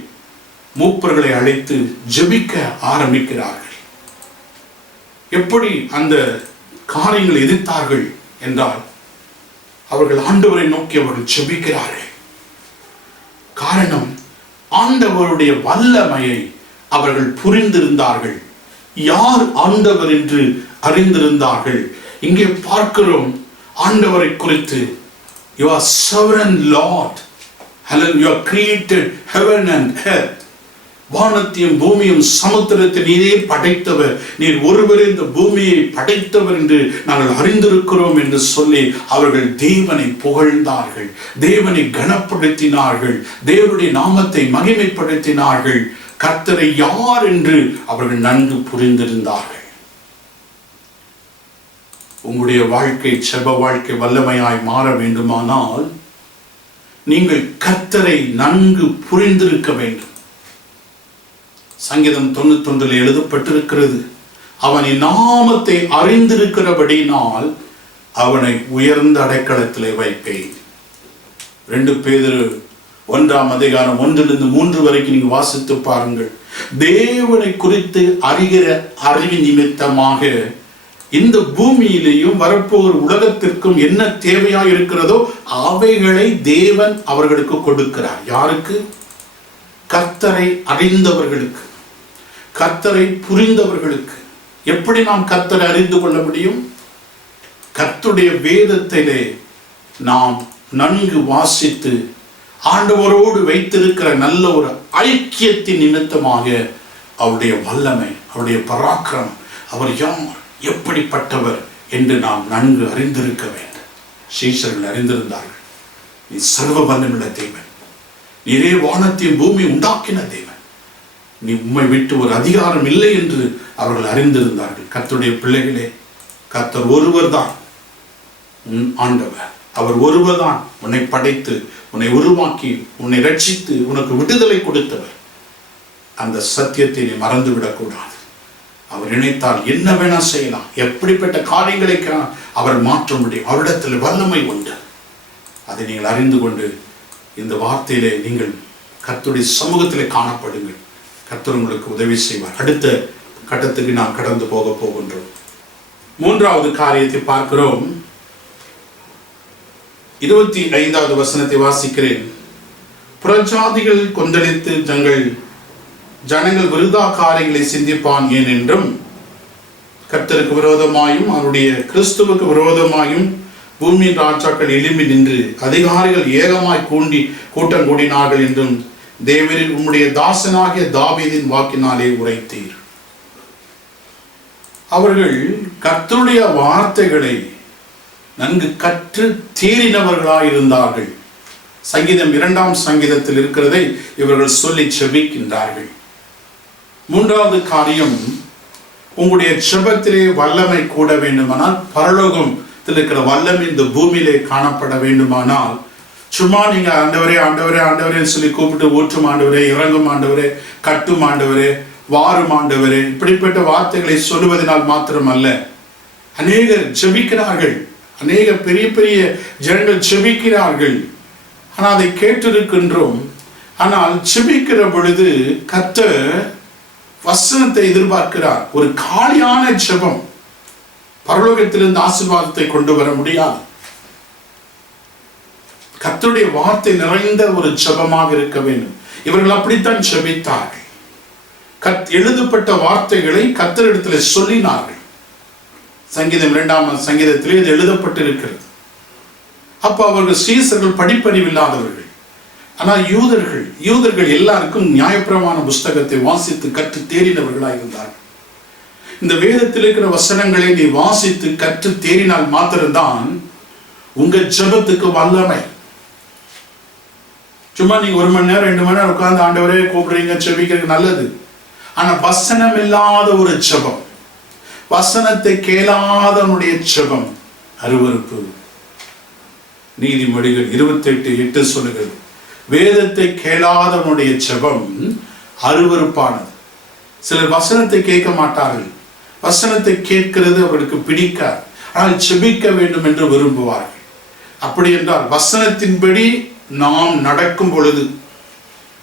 மூப்பர்களை அழைத்து ஜெபிக்க ஆரம்பிக்கிறார்கள். எப்படி அந்த காரியங்களை எதிர்த்தார்கள் என்றால், அவர்கள் ஆண்டவரை நோக்கி அவர்கள் ஜெபிக்கிறார்கள். காரணம், ஆண்டவருடைய வல்லமையை அவர்கள் புரிந்திருந்தார்கள். யார் ஆண்டவர் என்று அறிந்திருந்தார்கள். இங்கே பார்க்கிறோம் ஆண்டவரை குறித்து, you are sovereign Lord, hallelujah, you are created heaven and earth. வானத்தையும் பூமியும் சமுத்திரத்தை நீரே படைத்தவர், நீர் ஒருவரே இந்த பூமியை படைத்தவர் என்று நாங்கள் அறிந்திருக்கிறோம் என்று சொல்லி அவர்கள் தேவனை புகழ்ந்தார்கள், தேவனை கனப்படுத்தினார்கள், தேவனுடைய நாமத்தை மகிமைப்படுத்தினார்கள். கர்த்தரை யார் என்று அவர்கள் நன்கு புரிந்திருந்தார்கள். உங்களுடைய வாழ்க்கை, செப வாழ்க்கை வல்லமையாய் மாற வேண்டுமானால் நீங்கள் கர்த்தரை நன்கு புரிந்திருக்க வேண்டும். சங்கீதம் 91 எழுதப்பட்டிருக்கிறது, அவன் என் நாமத்தை அறிந்திருக்கிறபடினால் அவனை உயர்ந்த அடைக்கலத்திலே வைப்பேன். 2 பேதுரு 1:1-3 வரைக்கும் நீங்க வாசித்து பாருங்கள். தேவனை குறித்து அறிகிற அறிவு நிமித்தமாக இந்த பூமியிலேயும் வரப்போகிற உலகத்திற்கும் என்ன தேவையா இருக்கிறதோ அவைகளை தேவன் அவர்களுக்கு கொடுக்கிறார். யாருக்கு? கர்த்தரை அறிந்தவர்களுக்கு, கர்த்தரை புரிந்தவர்களுக்கு. எப்படி நாம் கர்த்தரை அறிந்து கொள்ள முடியும்? கர்த்தருடைய வேதத்திலே நாம் நன்கு வாசித்து ஆண்டவரோடு வைத்திருக்கிற நல்ல ஒரு ஐக்கியத்தின் நிமித்தமாக அவருடைய வல்லமை, அவருடைய பராக்கிரமம், அவர் யார், எப்படிப்பட்டவர் என்று நாம் நன்கு அறிந்திருக்க வேண்டும். சீஷர்கள் அறிந்திருந்தார்கள். நீ சர்வ வல்லமையுள்ள தேவன், நீரே வானத்தையும் பூமி உண்டாக்கின தேவன், நீ உம்மை விட்டு ஒரு அதிகாரம் இல்லை என்று அவர்கள் அறிந்திருந்தார்கள். கர்த்தருடைய பிள்ளைகளே, கர்த்தர் ஒருவர் தான் ஆண்டவர். அவர் ஒருவர் தான் உன்னை படைத்து, உன்னை உருவாக்கி, உன்னை ரட்சித்து, உனக்கு விடுதலை கொடுத்தவர். அந்த சத்தியத்தை நீ மறந்துவிடக்கூடாது. அவர் நினைத்தால் என்ன வேணா செய்யலாம். எப்படிப்பட்ட காரியங்களை அவர் மாற்ற முடியும். அவரிடத்தில் வல்லமை உண்டு. அதை நீங்கள் அறிந்து கொண்டு இந்த வார்த்தையிலே நீங்கள் கர்த்தருடைய சமூகத்திலே காணப்படுங்கள். கர்த்தர் உங்களுக்கு உதவி செய்வார். அடுத்த கட்டத்துக்கு நாம் கடந்து போகின்றோம். 3வது காரியத்தை பார்க்கிறோம். 25வது வசனத்தை வாசிக்கிறேன். புறஜாதிகள் கொந்தளித்து ஜனங்கள் விருதா காரியங்களை சிந்திப்பான் ஏனென்றும் கர்த்தருக்கு விரோதமாயும் அவருடைய கிறிஸ்துவுக்கு விரோதமாயும் பூமியின் ராஜாக்கள் எழும்பி நின்று அதிகாரிகள் ஏகமாய் கூட்டம் கூடினார்கள் என்றும் தேவரில் உம்முடைய தாசனாகிய தாவீதின் வாக்கினாலே உரைத்தீர். அவர்கள் கர்த்தருடைய வார்த்தைகளை நன்கு கற்று தேறினவர்களாயிருந்தார்கள். சங்கீதம் 2ஆம் சங்கீதத்தில் இருக்கிறதை இவர்கள் சொல்லி செபிக்கின்றார்கள். 3வது காரியம், உங்களுடைய செபத்திலே வல்லமை கூட வேண்டுமானால், பரலோகத்தில் இருக்கிற வல்லமை இந்த பூமியிலே காணப்பட வேண்டுமானால், சும்மா நீங்க ஆண்டவரே ஆண்டவரே ஆண்டவரே சொல்லி கூப்பிட்டு ஊற்றும் ஆண்டவரே, இறங்கும் ஆண்டவரே, கட்டும் ஆண்டவரே, வாரும் ஆண்டவரே, இப்படிப்பட்ட வார்த்தைகளை சொல்லுவதனால் மாத்திரம் அல்ல. அநேகர் ஜெபிக்கிறார்கள். அநேக பெரிய பெரிய ஜனங்கள் செபிக்கிறார்கள், ஆனால் அதை கேட்டிருக்கின்றோம். ஆனால் செபிக்கிற பொழுது கர்த்தர் வசனத்தை எதிர்பார்க்கிறார். ஒரு காலியான ஜெபம் பரலோகத்திலிருந்து ஆசீர்வாதத்தை கொண்டு வர முடியாது. கர்த்தருடைய வார்த்தை நிறைந்த ஒரு ஜெபமாக இருக்க வேண்டும். இவர்கள் அப்படித்தான் செபித்தார்கள். எழுதப்பட்ட வார்த்தைகளை கர்த்தரிடத்தில் சொல்லினார்கள். சங்கீதம் 2ஆம் சங்கீதத்திலே இது எழுதப்பட்டிருக்கிறது. அப்ப அவர்கள் சீசர்கள் படிப்பறிவில்லாதவர்கள். ஆனால் யூதர்கள் எல்லாருக்கும் நியாயப்பிரமாண புஸ்தகத்தை வாசித்து கற்று தேறினவர்களாக இருந்தார்கள். இந்த வேதத்தில் இருக்கிற வசனங்களை நீ வாசித்து கற்று தேறினால் மாத்திரம்தான் உங்க ஜெபத்துக்கு வல்லமை. சும்மா நீங்க 1 மணி நேரம் 2 மணி நேரம் உட்கார்ந்து ஆண்டவரே கூப்பிடுறீங்க, செபிக்கிறது நல்லது. ஆனா வசனம் இல்லாத ஒரு ஜெபம், வசனத்தை கேளாதவனுடைய ஜெபம் அருவருப்பு. நீதிமொழிகள் 28:8 சொல்லுகிறது, வேதத்தை கேளாதவனுடைய ஜெபம் அருவருப்பானது. சிலர் வசனத்தை கேட்க மாட்டார்கள், வசனத்தை கேட்கிறது அவர்களுக்கு பிடிக்காது, ஆனால் செபிக்க வேண்டும் என்று விரும்புவார்கள். அப்படி என்றால் வசனத்தின்படி நாம் நடக்கும் பொழுது,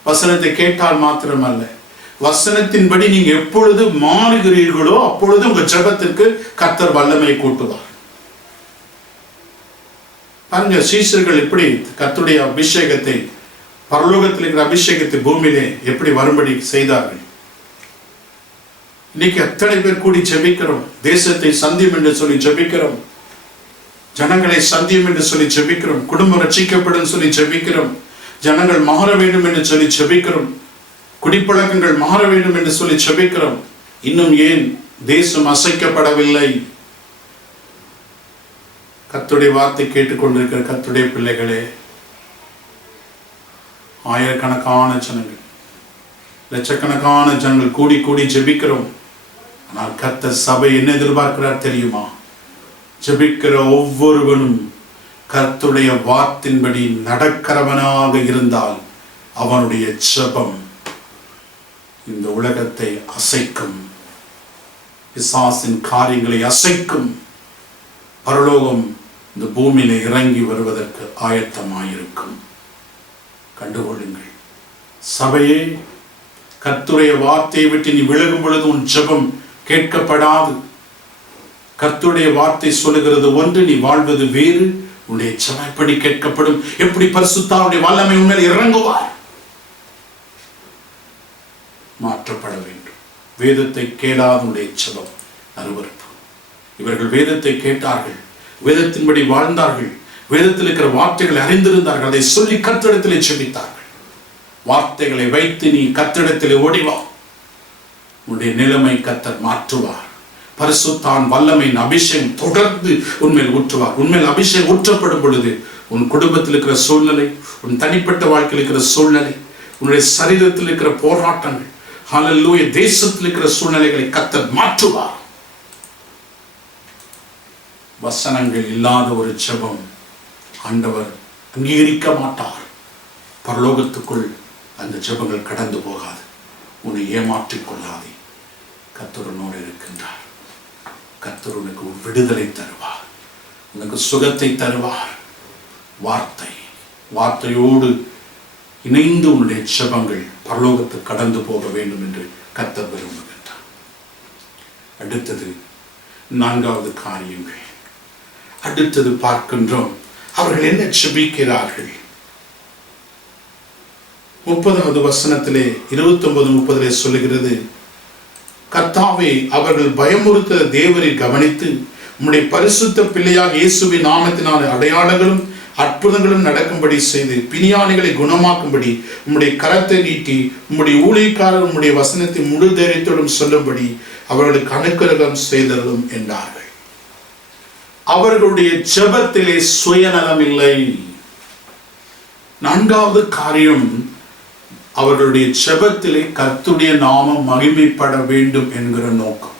வசனத்தை கேட்டால் மாத்திரமல்ல, வசனத்தின்படி நீங்க எப்பொழுது மாறுகிறீர்களோ அப்பொழுது உங்க ஜெபத்திற்கு கர்த்தர் வல்லமை கூட்டுவார். பாருங்க, சீஷர்கள் எப்படி கர்த்தருடைய அபிஷேகத்தை, பரலோகத்தில் இருக்கிற அபிஷேகத்தை பூமியிலே எப்படி வரும்படி செய்தார்கள். இன்னைக்கு எத்தனை பேர் கூடி ஜெபிக்கிறோம். தேசத்தை சந்தியும் என்று சொல்லி ஜெபிக்கிறோம், ஜனங்களை சந்தியும் என்று சொல்லி ஜெபிக்கிறோம், குடும்பம் ரட்சிக்கப்படும் சொல்லி ஜெபிக்கிறோம், ஜனங்கள் மாற வேண்டும் என்று சொல்லி ஜெபிக்கிறோம், குடிப்பழக்கங்கள் மாற வேண்டும் என்று சொல்லி ஜெபிக்கிறோம். இன்னும் ஏன் தேசம் அசைக்கப்படவில்லை? கர்த்தருடைய வார்த்தை கேட்டுக்கொண்டிருக்கிற கர்த்தருடைய பிள்ளைகளே, ஆயிரக்கணக்கான ஜனங்கள், லட்சக்கணக்கான ஜனங்கள் கூடி கூடி ஜெபிக்கிறோம். ஆனால் கர்த்தர் சபை என்ன எதிர்பார்க்கிறார் தெரியுமா? ஜெபிக்கிற ஒவ்வொருவனும் கர்த்தருடைய வார்த்தையின்படி நடக்கிறவனாக இருந்தால் அவனுடைய ஜெபம் இந்த உலகத்தை அசைக்கும், பிசாசின் காரியங்களை அசைக்கும். பரலோகம் இந்த பூமியில இறங்கி வருவதற்கு ஆயத்தமாயிருக்கும். கண்டுகொள்ளுங்கள் சபையே, கர்த்தருடைய வார்த்தையை விட்டு நீ விலகும் பொழுது உன் ஜெபம் கேட்கப்படாது. கர்த்தருடைய வார்த்தை சொல்லுகிறது ஒன்று, நீ வாழ்வது வேறு. உன்னுடைய ஜெபம் எப்படி கேட்கப்படும்? எப்படி பரிசுத்தாவுடைய வல்லமை உண்மையில் இறங்குவார்? மாற்றப்பட வேண்டும். வேதத்தை கேளாதவனுடைய ஜெபம் அருவருப்பு. இவர்கள் வேதத்தை கேட்டார்கள், வேதத்தின்படி வாழ்ந்தார்கள், வேதத்தில் இருக்கிற வார்த்தைகளை அறிந்திருந்தார்கள், அதை சொல்லி கர்த்தரிடத்திலே ஜெபித்தார்கள். வார்த்தைகளை வைத்து நீ கர்த்தரிடத்திலே ஓடிவா, உன்னுடைய நிலைமை கர்த்தர் மாற்றுவார். பரிசுத்தான் வல்லமையின் அபிஷேகம் தொடர்ந்து உன்மேல் ஊற்றுவார். உன்மேல் அபிஷேகம் ஊற்றப்படும் பொழுது உன் குடும்பத்தில் இருக்கிற சூழ்நிலை, உன் தனிப்பட்ட வாழ்க்கையில் இருக்கிற சூழ்நிலை, உன்னுடைய சரீரத்தில் இருக்கிற போராட்டங்கள், ஹல்லேலூயா, தேசத்தில் இருக்கிற சூழ்நிலைகளை கர்த்தர் மாற்றுவார். வசனங்கள் இல்லாத ஒரு ஜெபம் ஆண்டவர் அங்கீகரிக்க மாட்டார். பரலோகத்துக்குள் அந்த ஜெபங்கள் கடந்து போகாது. உன்னை ஏமாற்றிக் கொள்ளாதே. கர்த்தர் உன்னோடு இருக்கின்றார். கர்த்தர் உனக்கு விடுதலை தருவார், உனக்கு சுகத்தை தருவார். வார்த்தையோடு இணைந்து உன்னுடைய ஜெபங்கள் பரலோகத்துக்கு கடந்து போக வேண்டும் என்று கர்த்தர் விரும்புகின்றார். அடுத்தது 4வது காரியங்கள். அடுத்தது பார்க்கின்றோம், அவர்கள் என்ன ஜெபிக்கிறார்கள். 30வது வசனத்திலே 29-30 சொல்லுகிறது, கர்த்தாவே, அவர்கள் பயமுறுத்த தேவரை கவனித்து உம்முடைய பரிசுத்த பிள்ளையாக இயேசுவின் நாமத்தினால அடையாளங்களும் அற்புதங்களும் நடக்கும்படி செய்து பிணியாளிகளை குணமாக்கும்படி உம்முடைய கரத்தை நீட்டி உம்முடைய ஊழியக்காரர் உம்முடைய வசனத்தை முழு தைரியத்தோடும் சொல்லும்படி அவர்களுக்கு அனுக்கிரகம் செய்தலும் என்றார்கள். அவர்களுடைய ஜெபத்திலே சுயநலம் இல்லை. 4வது காரியம், அவர்களுடைய ஜெபத்திலே கர்த்தருடைய நாமம் மகிமைப்பட வேண்டும் என்கிற நோக்கம்.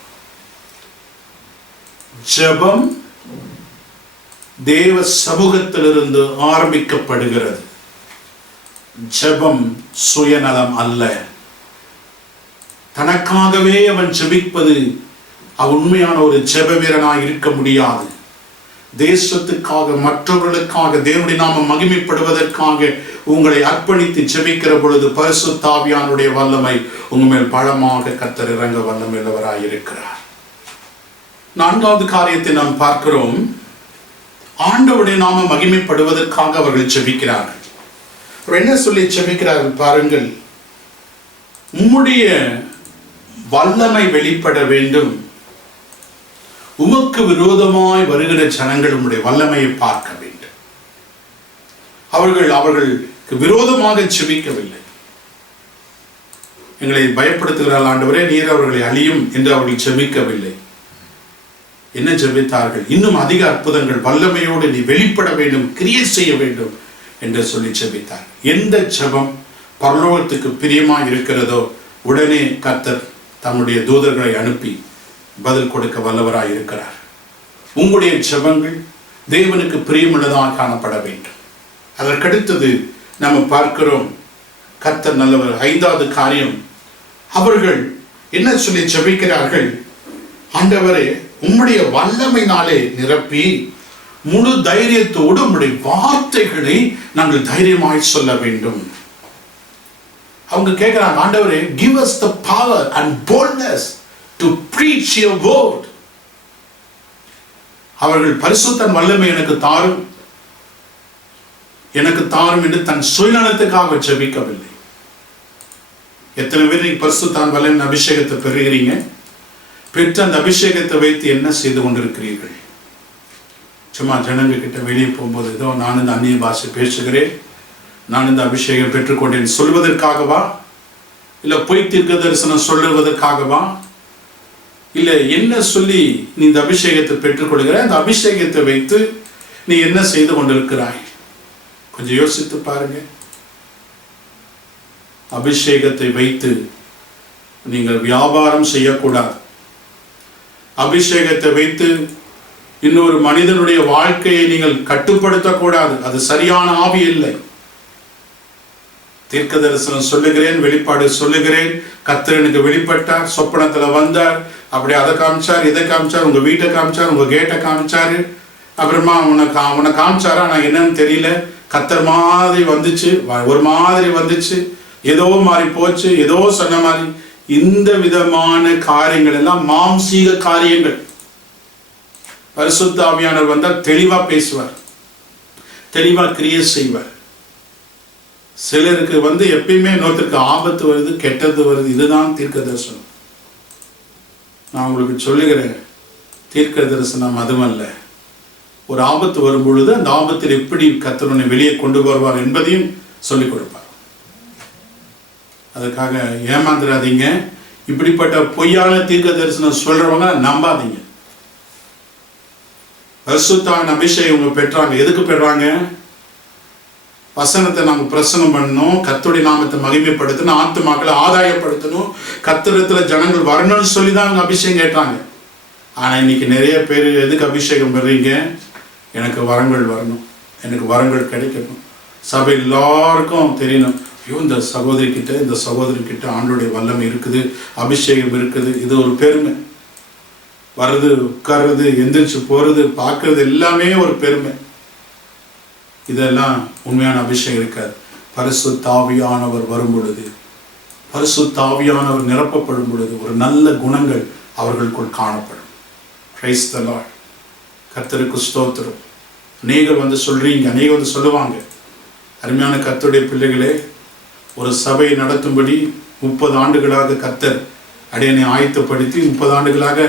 ஜெபம் தேவ சமூகத்திலிருந்து ஆரம்பிக்கப்படுகிறது. ஜெபம் சுயநலம் அல்ல. தனக்காகவே அவன் ஜெபிப்பது அவன் உண்மையான ஒரு ஜெப வீரனாய் இருக்க முடியாது. தேசத்துக்காக, மற்றவர்களுக்காக, தேவனுடைய நாமம் மகிமைப்படுவதற்காக உங்களை அர்ப்பணித்து ஜெபிக்கிற பொழுது பரிசுத்த ஆவியானுடைய வல்லமை உங்க மேல் பலமாக கர்த்தர் இறங்க வல்லமையுள்ளவராய் இருக்கிறார். நான்காவது காரியத்தை நாம் பார்க்கிறோம். ஆண்டவருடைய நாமம் மகிமைப்படுவதற்காக அவர்கள் ஜெபிக்கிறார்கள். என்ன சொல்லி ஜெபிக்கிறார்கள் பாருங்கள். உம்முடைய வல்லமை வெளிப்பட வேண்டும். உமக்கு விரோதமாய் வருகிற ஜனங்கள் உம்முடைய வல்லமையை பார்க்க வேண்டும். அவர்களுக்கு விரோதமாக ஜெபிக்கவில்லை. எங்களை பயப்படுத்துகிறார் ஆண்டவரே, நீர் அவர்களை அழியும் என்று அவர்கள் ஜெபிக்கவில்லை. என்ன ஜெபித்தார்கள்? இன்னும் அதிக அற்புதங்கள் வல்லமையோடு நீ வெளிப்பட வேண்டும், கிரியை செய்ய வேண்டும் என்று சொல்லி ஜெபித்தார். எந்த ஜெபம் பரலோகத்துக்கு பிரியமாக இருக்கிறதோ உடனே கர்த்தர் தம்முடைய தூதர்களை அனுப்பி பதில் கொடுக்க வல்லவராய் இருக்கிறார். உங்களுடைய ஜெபங்கள் தேவனுக்கு பிரியமுள்ளதாக காணப்பட வேண்டும். அதற்கடுத்தது நம்ம பார்க்கிறோம், கர்த்தர் நல்லவர். ஐந்தாவது காரியம், அவர்கள் என்ன சொல்லி ஜெபிக்கிறார்கள்? ஆண்டவரே, உம்முடைய வல்லமையினாலே நிரப்பி முழு தைரியத்தோடு உம்முடைய வார்த்தைகளை நாங்கள் தைரியமாய் சொல்ல வேண்டும். அவங்க கேட்கிறாங்க, ஆண்டவரே, give us the power and boldness to preach your word. அவர்கள் பரிசுத்தன் வல்லமை எனக்கு தாரும் என்று தன் சுயநலத்துக்காக ஜெபிக்கவில்லை. எத்தனை பேர் நீங்க பரிசுத்தான் வல்லமை அபிஷேகத்தை பெறுகிறீங்க? பெற்ற அந்த அபிஷேகத்தை வைத்து என்ன செய்து கொண்டிருக்கிறீர்கள்? சும்மா ஜனங்க கிட்ட வெளியே போகும்போது ஏதோ நான் இந்த அந்நிய பாஷை பேசுகிறேன், நான் இந்த அபிஷேகம் பெற்றுக்கொண்டேன் சொல்வதற்காகவா? இல்லை பொய் தீர்க்க தரிசனம் சொல்லுவதற்காகவா? இல்லை என்ன சொல்லி நீ இந்த அபிஷேகத்தை பெற்றுக்கொள்கிற? அந்த அபிஷேகத்தை வைத்து நீ என்ன செய்து கொண்டிருக்கிறாய்? கொஞ்சம் யோசித்து பாருங்க. அபிஷேகத்தை வைத்து நீங்கள் வியாபாரம் செய்யக்கூடாது. அபிஷேகத்தை வைத்து இன்னொரு மனிதனுடைய வாழ்க்கையை நீங்கள் கட்டுப்படுத்தக்கூடாது. அது சரியான ஆவி இல்லை. தீர்க்க தரிசனம் சொல்லுகிறேன், வெளிப்பாடு சொல்லுகிறேன், கர்த்தர் எனக்கு வெளிப்பட்டார், சொப்பனத்துல வந்தார், அப்படி அதை காமிச்சார், இதை காமிச்சார், உங்க வீட்டை காமிச்சார், உங்க கேட்டை காமிச்சாரு, அப்புறமா உனக்கு காமிச்சாரா நான் என்னன்னு தெரியல, கர்த்தர் மாதிரி வந்துச்சு, ஒரு மாதிரி வந்துச்சு, ஏதோ மாதிரி போச்சு, ஏதோ சொன்ன மாதிரி. இந்த விதமான காரியங்கள் எல்லாம் மாம்சீக காரியங்கள். பரிசுத்த ஆவியானவர் வந்தால் தெளிவா பேசுவார், தெளிவா கிரியை செய்வார். சிலருக்கு எப்பயுமே நோத்திற்கு ஆபத்து வருது, கெட்டது வருது. இதுதான் தீர்க்க தரிசனம். நான் உங்களுக்கு சொல்லுகிறேன், தீர்க்க தரிசனம் அதுவல்ல. ஒரு ஆபத்து வரும் பொழுது அந்த ஆபத்தில் எப்படி கர்த்தர் வெளியே கொண்டு வருவார் என்பதையும் சொல்லிக் கொடுப்பார். அதுக்காக ஏமாந்துடாதீங்க. இப்படிப்பட்ட பொய்யான தீர்க்க தரிசனம் சொல்றவங்க நம்பாதீங்க. பரிசுத்தாவின் அபிஷேகம் இவங்க பெற்றாங்க. எதுக்கு பெறாங்க? வசனத்தை நாம பிரசங்கம் பண்ணணும், கர்த்தருடைய நாமத்தை மகிமைப்படுத்தணும், ஆத்துமாக்களை ஆதாயப்படுத்தணும், கர்த்தரத்துல ஜனங்கள் வரணும்னு சொல்லி தான் அவங்க அபிஷேகம் கேட்டாங்க. ஆனா இன்னைக்கு நிறைய பேர் எதுக்கு அபிஷேகம் பெறீங்க? எனக்கு வரங்கள் வரணும், எனக்கு வரங்கள் கிடைக்கணும், சபை எல்லாருக்கும் தெரியணும், ஐயோ இந்த சகோதரி கிட்ட இந்த சகோதரி கிட்ட ஆண்டோடைய வல்லமை இருக்குது, அபிஷேகம் இருக்குது. இது ஒரு பெருமை. வர்றது, உட்கார்றது, எந்திரிச்சு போறது, பார்க்கறது எல்லாமே ஒரு பெருமை. இதெல்லாம் உண்மையான அபிஷேகம் இருக்காது. பரிசுத்த ஆவியானவர் வரும் பொழுது, பரிசுத்த ஆவியானவர் நிரப்பப்படும் பொழுது ஒரு நல்ல குணங்கள் அவர்களுக்குள் காணப்படும். Praise the Lord. கர்த்தருக்கு ஸ்தோத்திரம். அநேகர் சொல்றீங்க, அநேகர் சொல்லுவாங்க, அருமையான கர்த்தருடைய பிள்ளைகளே, ஒரு சபையை நடத்தும்படி 30 ஆண்டுகளாக கர்த்தர் அடியனை ஆயத்தப்படுத்தி 30 ஆண்டுகளாக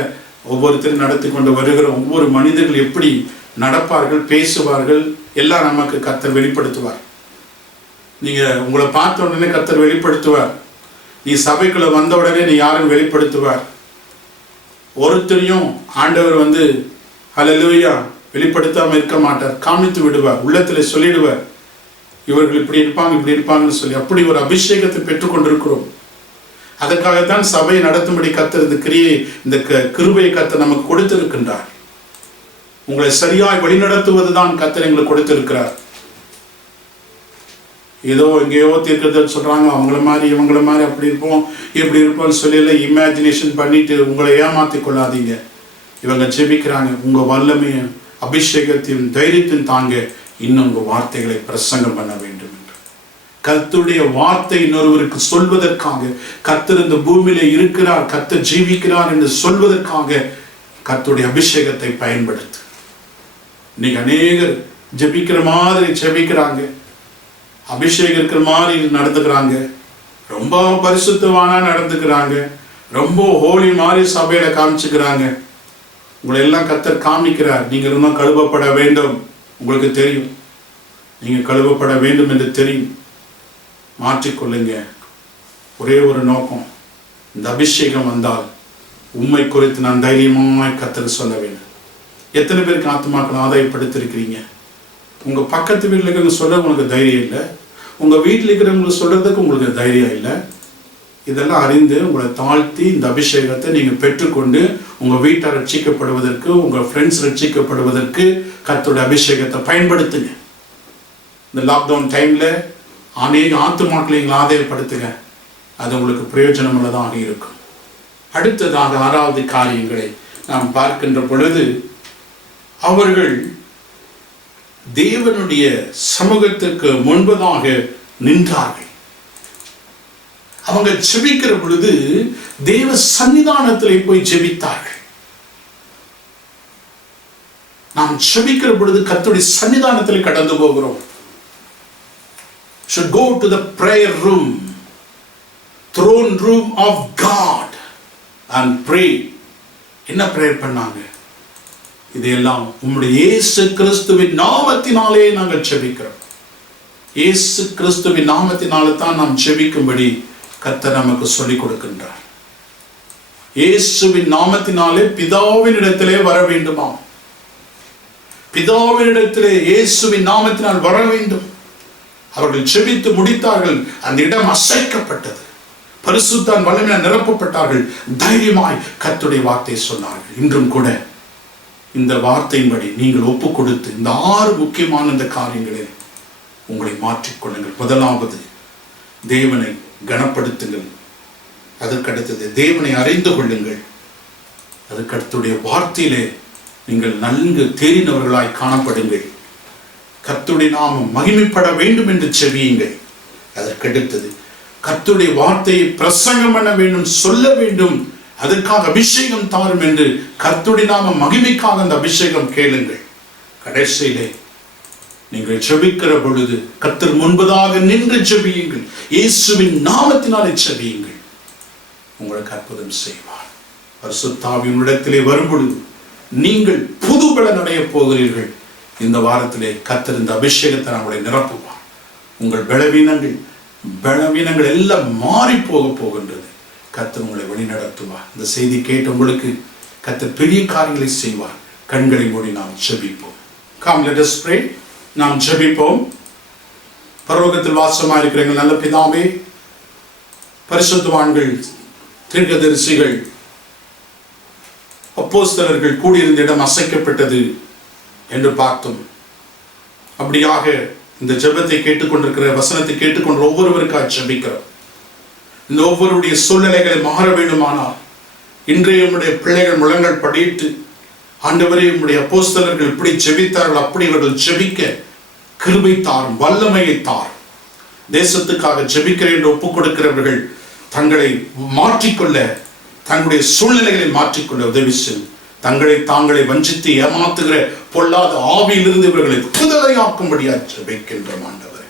ஒவ்வொருத்தரும் நடத்தி கொண்டு வருகிற ஒவ்வொரு மனிதர்கள் எப்படி நடப்பார்கள், பேசுவார்கள், எல்லாம் நமக்கு கர்த்தர் வெளிப்படுத்துவார். நீங்க உங்களை பார்த்த உடனே கர்த்தர் வெளிப்படுத்துவார். நீ சபைக்குள்ள வந்த உடனே நீ யாரும் வெளிப்படுத்துவார். ஒருத்தரையும் ஆண்டவர் ஹல்லேலூயா வெளிப்படுத்தாம இருக்க மாட்டார். காமித்து விடுவார், உள்ளத்துல சொல்லிடுவார், இவர்கள் இப்படி இருப்பாங்க இப்படி இருப்பாங்கன்னு சொல்லி. அப்படி ஒரு அபிஷேகத்தை பெற்றுக்கொண்டிருக்கிறோம். அதற்காகத்தான் சபையை நடத்தும்படி கர்த்தர் இந்த கிருபையை கர்த்தர் நமக்கு கொடுத்திருக்கின்றார். உங்களை சரியாய் வழிநடத்துவதுதான் கர்த்தர் எங்களுக்கு கொடுத்திருக்கிறார். ஏதோ எங்கேயோ தீர்க்கதரிசனம் சொல்றாங்க, அவங்கள மாதிரி இவங்கள மாதிரி அப்படி இருப்போம் இப்படி இருப்போம்னு சொல்லி இமேஜினேஷன் பண்ணிட்டு உங்களை ஏமாத்தி கொள்ளாதீங்க. இவங்க ஜெபிக்கிறாங்க, உங்க வல்லமையை அபிஷேகத்தையும் தைரியத்தையும் தாங்க இன்னும் உங்க வார்த்தைகளை பிரசங்கம் பண்ண வேண்டும் என்று, கர்த்தருடைய வார்த்தை இன்னொருவருக்கு சொல்வதற்காக, கர்த்தர் இந்த பூமியில இருக்கிறார், கர்த்தர் ஜீவிக்கிறார் என்று சொல்வதற்காக கர்த்தருடைய அபிஷேகத்தை பயன்படுத்து. இன்னைக்கு அநேகர் ஜெபிக்கிற மாதிரி ஜெபிக்கிறாங்க, அபிஷேகம் இருக்கிற மாதிரி நடந்துக்கிறாங்க, ரொம்ப பரிசுத்தவானா நடந்துக்கிறாங்க, ரொம்ப ஹோலி மாதிரி சபையில காமிச்சுக்கிறாங்க. உங்களை எல்லாம் கர்த்தர் காமிக்கிறார். நீங்கள் இன்னும் கழுவப்பட வேண்டும். உங்களுக்கு தெரியும், நீங்க கழுவப்பட வேண்டும் என்று தெரியும். மாற்றிக்கொள்ளுங்க. ஒரே ஒரு நோக்கம், இந்த அபிஷேகம் வந்தால் உண்மை குறித்து நான் தைரியமாய் கர்த்தர் சொல்ல வேண்டும். எத்தனை பேருக்கு ஆத்மாக்கள் ஆதாயப்படுத்திருக்கிறீங்க? உங்க பக்கத்து வீட்டில் இருக்கிறவங்க சொல்ல உங்களுக்கு தைரியம் இல்லை, உங்க வீட்டில் இருக்கிறவங்களுக்கு சொல்றதுக்கு உங்களுக்கு தைரியம் இல்லை. இதெல்லாம் அறிந்து உங்களை தாழ்த்தி இந்த அபிஷேகத்தை நீங்க பெற்றுக்கொண்டு உங்க வீட்டார் ரட்சிக்கப்படுவதற்கு, உங்க ஃப்ரெண்ட்ஸ் ரட்சிக்கப்படுவதற்கு கர்த்தருடைய அபிஷேகத்தை பயன்படுத்துங்க. இந்த லாக்டவுன் டைம்ல அநேக ஆத்துமாக்களை ஆதாயப்படுத்துங்க. அது உங்களுக்கு பிரயோஜனம் உள்ளதாக இருக்கும். அடுத்ததாக 6வது காரியங்களை நாம் பார்க்கின்ற பொழுது, அவர்கள் தேவனுடைய சமூகத்துக்கு முன்பதாக நின்றார்கள். அவங்க ஜெபிக்கிற பொழுது தேவ சன்னிதானத்திலே போய் ஜெபித்தார்கள். நாம் ஜெபிக்கிற பொழுது கர்த்தருடைய சன்னிதானத்தில் கடந்து போகிறோம். should go to the prayer room, throne room of God and pray. என்ன பிரேயர் பண்ணாங்க? இதையெல்லாம் உம்முடைய இயேசு கிறிஸ்துவின் நாமத்தினாலே நாங்கள் ஜெபிக்கிறோம். இயேசு கிறிஸ்துவின் நாமத்தினாலே தான் நாம் ஜெபிக்கும்படி கர்த்தர் நமக்கு சொல்லிக் கொடுக்கின்றார். இயேசுவின் நாமத்தினாலே பிதாவின் இடத்திலே வர வேண்டுமா? பிதாவின் இடத்திலே இயேசுவின் நாமத்தினால் வர வேண்டும். அவர்கள் ஜெபித்து முடித்தார்கள். அந்த இடம் அசைக்கப்பட்டது. பரிசுத்தான் வல்லமையால் நிரப்பப்பட்டார்கள். தைரியமாய் கர்த்தருடைய வார்த்தை சொன்னார்கள். இன்றும் கூட இந்த வார்த்தையின்படி நீங்கள் ஒப்பு கொடுத்து இந்த 6 முக்கியமான இந்த காரியங்களில் உங்களை மாற்றிக்கொள்ளுங்கள். முதலாவது, தேவனை கனப்படுத்துங்கள். அதற்கடுத்தது தேவனை அறிந்து கொள்ளுங்கள். அதற்கடுத்துடைய வார்த்தையிலே நீங்கள் நன்கு தேறினவர்களாய் காணப்படுங்கள். கர்த்தருடைய நாமம் மகிமைப்பட வேண்டும் என்று செவியுங்கள். அதற்கடுத்தது கர்த்தருடைய வார்த்தையை பிரசங்கம் பண்ண வேண்டும், சொல்ல வேண்டும். அதற்காக அபிஷேகம் தாரும் என்று கர்த்தருடைய நாம மகிமைக்காக அந்த அபிஷேகம் கேளுங்கள். கடைசியிலே நீங்கள் ஜெபிக்கிற பொழுது கர்த்தர் முன்பதாக நின்று ஜெபியுங்கள். இயேசுவின் நாமத்தினாலே ஜெபியுங்கள். உங்களுக்கு அற்புதம் செய்வார். பரிசுத்த ஆவியின் இடத்திலே வரும்பொழுது நீங்கள் புது பலன் அடைய போகிறீர்கள். இந்த வாரத்திலே கர்த்தர் இந்த அபிஷேகத்தை நம்மளை நிரப்புவார். உங்கள் பலவீனங்கள் எல்லாம் மாறி போக போகின்றது. கர்த்தர் உங்களை வழிநடத்துவார். இந்த செய்தி கேட்ட உங்களுக்கு கர்த்தர் பெரிய காரியங்களை செய்வார். கண்களை மூடி நாம் ஜெபிப்போம். Come, let us pray. நாம் ஜெபிப்போம். பரலோகத்தில் வாசமா இருக்கிற எங்கள் நல்ல பிதாவே, பரிசுத்தவான்கள், தீர்க்கதரிசிகள், அப்போஸ்தலர்கள் கூடியிருந்த இடம் அசைக்கப்பட்டது என்று பார்த்தோம். அப்படியாக இந்த ஜெபத்தை கேட்டுக்கொண்டிருக்கிற, வசனத்தை கேட்டுக்கொண்ட ஒவ்வொருவருக்காக ஜெபிக்கிறோம். இந்த ஒவ்வொருடைய சூழ்நிலைகளை மாற வேண்டுமானால் இன்றைய உம்முடைய பிள்ளைகள் முழங்கள் படியிட்டு, ஆண்டவரே உம்முடைய அப்போஸ்தலர்கள் எப்படி ஜெபித்தார்கள் அப்படி இவர்கள் ஜெபிக்க கிருபை தாரும், வல்லமையை தாரும். தேசத்துக்காக ஜெபிக்கிறேன் என்று ஒப்புக் கொடுக்கிறவர்கள் தங்களை மாற்றிக்கொள்ள, தங்களுடைய சூழ்நிலைகளை மாற்றிக்கொள்ள உதவி செய்யும். தங்களை தாங்களை வஞ்சித்து ஏமாத்துகிற பொல்லாத ஆவியிலிருந்து இவர்களை விடுதலையாக்கும்படியா ஜெபிக்கின்றோம் ஆண்டவரே.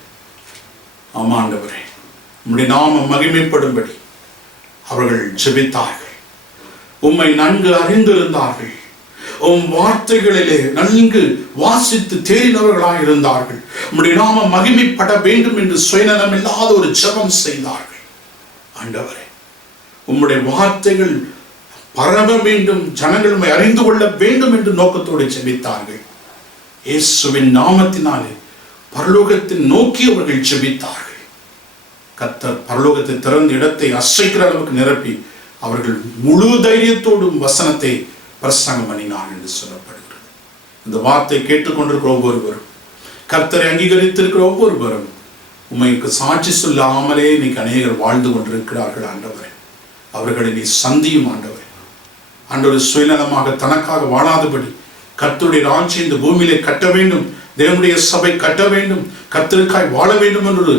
ஆமா ஆண்டவரே, உம்முடைய நாமம் மகிமைப்படும்படி அவர்கள் ஜெபித்தார்கள். உம்மை நன்கு அறிந்திருந்தார்கள். உம் வார்த்தைகளிலே நன்கு வாசித்து தேறினவர்களாக இருந்தார்கள். உம்முடைய நாமம் மகிமைப்பட வேண்டும் என்று சுயநலம் இல்லாத ஒரு ஜெபம் செய்தார்கள். ஆண்டவரே, உம்முடைய வார்த்தைகள் பரவ வேண்டும், ஜனங்கள் உம்மை அறிந்து கொள்ள வேண்டும் என்று நோக்கத்தோடு ஜெபித்தார்கள். இயேசுவின் நாமத்தினாலே பரலோகத்தை நோக்கி அவர்கள் ஜெபித்தார்கள். கர்த்தர் பரலோகத்தை திறந்த இடத்தை அசைக்கிற அளவுக்கு நிரப்பி அவர்கள் முழு தைரியத்தோடும் வசனத்தை பிரசங்கம் பண்ணினார்கள் என்று சொல்லப்படுகிறது. இந்த வார்த்தை கேட்டுக்கொண்டிருக்கிற ஒவ்வொருவரும், கர்த்தரை அங்கீகரித்திருக்கிற ஒவ்வொருவரும் உண்மைக்கு சாட்சி சொல்லாமலே இன்னைக்கு அநேகர் வாழ்ந்து கொண்டிருக்கிறார்கள். ஆண்டவரே, அவர்களை நீ சந்தியும் ஆண்டவரே. ஆண்டவர் சுயநலமாக தனக்காக வாழாதபடி கர்த்தருடைய ராஜ்யம் இந்த பூமியிலே கட்ட வேண்டும், தேவனுடைய சபை கட்ட வேண்டும், கர்த்தருக்காய் வாழ வேண்டும் என்ற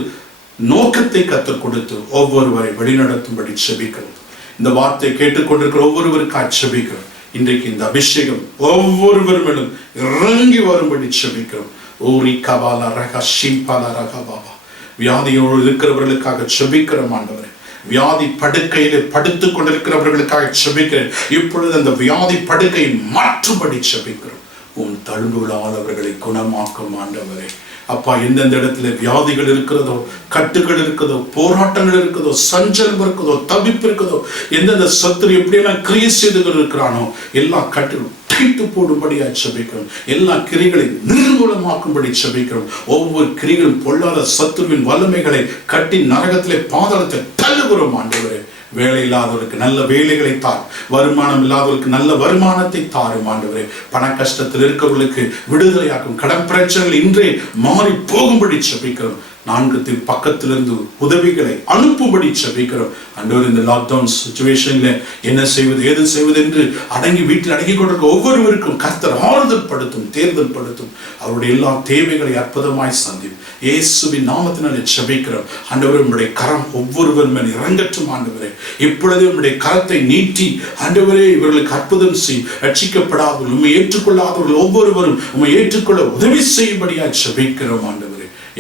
நோக்கத்தை கர்த்தர் கொடுத்து ஒவ்வொருவரை வழிநடத்தும்படி செபிக்கிறோம். இந்த வார்த்தை கேட்டுக்கொண்டிருக்கிற ஒவ்வொருவருக்காய் செபிக்கிறோம். இன்றைக்கு இந்த அபிஷேகம் ஒவ்வொருவரும் இறங்கி வரும்படி செபிக்கிறோம். ஓரி கபாலா ரகா ஷிம்பாலா ரகா பாபா. வியாதியோடு இருக்கிறவர்களுக்காக செபிக்கிறோம் ஆண்டவரே. வியாதி படுக்கையிலே படுத்துக் கொண்டிருக்கிறவர்களுக்காக செபிக்கிறேன். இப்பொழுது அந்த வியாதி படுக்கையை மாற்றும்படி செபிக்கிறோம். உன் தழும்புகளால் அவர்களை குணமாக்கும் ஆண்டவரே. அப்பா, எந்தெந்த இடத்துல வியாதிகள் இருக்கிறதோ, கட்டுகள் இருக்கிறதோ, போராட்டங்கள் இருக்கிறதோ, சஞ்சலம் இருக்கிறதோ, தவிப்பு இருக்கிறதோ, எந்தெந்த சத்துரு எப்படியெல்லாம் கிரியை செய்து இருக்கிறானோ எல்லா கட்டுகளும் தீட்டு போடும்படியா செபிக்கிறோம். எல்லா கிரிகளையும் நிர்மூலமாக்கும்படி செபிக்கிறோம். ஒவ்வொரு கிரிகளும் பொல்லாத சத்துருவின் வல்லமைகளை கட்டி நரகத்திலே பாதாளத்தை தள்ளுகிறோம் ஆண்டவரே. வேலை இல்லாதவர்களுக்கு நல்ல வேலைகளை தார், வருமானம் இல்லாதவர்களுக்கு நல்ல வருமானத்தை தாரும் ஆண்டவரே. பண கஷ்டத்தில் இருக்கிறவர்களுக்கு விடுதலையாக்கும், கடன் பிரச்சனைகள் இன்றே மாறி போகும்படி செபிக்கிறோம். 4 பக்கத்திலிருந்து உதவிகளை அனுப்பும்படி செபிக்கிறோம் ஆண்டவரே. இந்த லாக்டவுன் சிச்சுவேஷன்ல என்ன செய்வது, ஏது செய்வது என்று அடங்கி வீட்டில் அடங்கி கொண்டிருக்க ஒவ்வொருவருக்கும் கர்த்தர் ஆறுதல் படுத்தும், தேர்தல் படுத்தும். அவருடைய எல்லா தேவைகளை அற்புதமாய் சந்தியும். இயேசுவின் நாமத்தினாலே செபிக்கிறோம் ஆண்டவரே. உம்முடைய கரம் ஒவ்வொருவர் மேல் இறங்கட்டும் ஆண்டவரே. இப்பொழுது உம்முடைய கரத்தை நீட்டி ஆண்டவரே இவர்களுக்கு அற்புதம் செய். ரட்சிக்கப்படாதவர்கள், உம்மை ஏற்றுக்கொள்ளாதவர்கள் ஒவ்வொருவரும் உம்மை ஏற்றுக்கொள்ள உதவி செய்யும்படியாய் செபிக்கிறோம் ஆண்டவரே.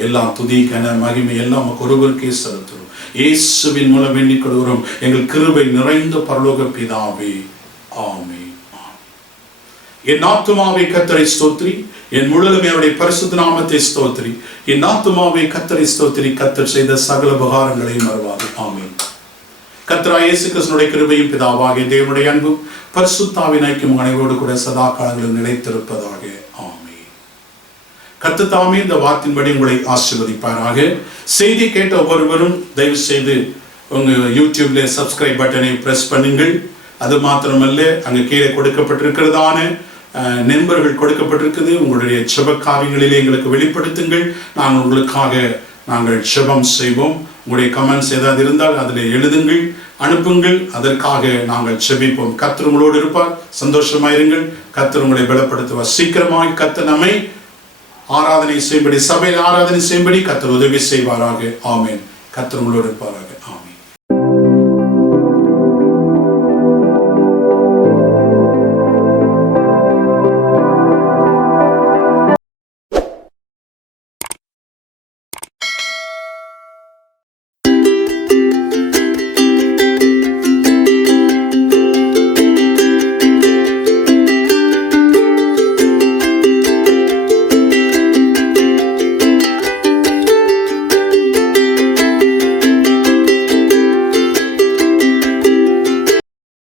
எல்லா துதி கன மகிமை எல்லாம் ஒருவருக்கே செலுத்துகிறோம். இயேசுவின் மூலம் வேண்டிக் கொள்கிறோம் எங்கள் கிருபை நிறைந்த பரலோக பிதாவே, ஆமென். என் ஆத்துமாவே கர்த்தரை ஸ்தோத்திரி, என் முழுவதுமே அவருடைய பரிசுத்த நாமத்தை ஸ்தோத்திரி. என் ஆத்துமாவே கர்த்தரை ஸ்தோத்திரி, கர்த்தர் செய்த சகல உபகாரங்களையும் மறவாது. ஆமென். கர்த்தராகிய இயேசு கிறிஸ்துவின் கிருபையும் பிதாவாகிய தேவனுடைய அன்பும் பரிசுத்த ஆவியின் ஐக்கியமும் அனைவரோடு கூட சதா காலங்களில் நிலைத்திருப்பதாக. ஆமென். கர்த்தர் தாமே இந்த வார்த்தையின்படி உங்களை ஆசீர்வதிப்பாராக. செய்தி கேட்ட ஒவ்வொருவரும் தயவு செய்து உங்க யூடியூப்ல சப்ஸ்கிரைப் பட்டனை பிரஸ் பண்ணுங்கள். அது மாத்திரமல்ல, அங்கே கீழே கொடுக்கப்பட்டிருக்கிறதான நண்பர்கள் கொடுக்கப்பட்டிருக்குது. உங்களுடைய செப காரியங்களிலே எங்களுக்கு வெளிப்படுத்துங்கள். நாங்கள் செபம் செய்வோம். உங்களுடைய கமெண்ட்ஸ் ஏதாவது இருந்தால் அதில் எழுதுங்கள், அனுப்புங்கள். அதற்காக நாங்கள் செபிப்போம். கர்த்தர் உங்களோடு இருப்பார். சந்தோஷமாயிருங்கள். கர்த்தர் உங்களை பலப்படுத்துவார். சீக்கிரமாய் கர்த்தர் நம்மை ஆராதனை செய்யும்படி, சபையில் ஆராதனை செய்யும்படி கர்த்தர் உதவி செய்வாராக. ஆமென். கர்த்தர் உங்களோடு இருப்பாராக.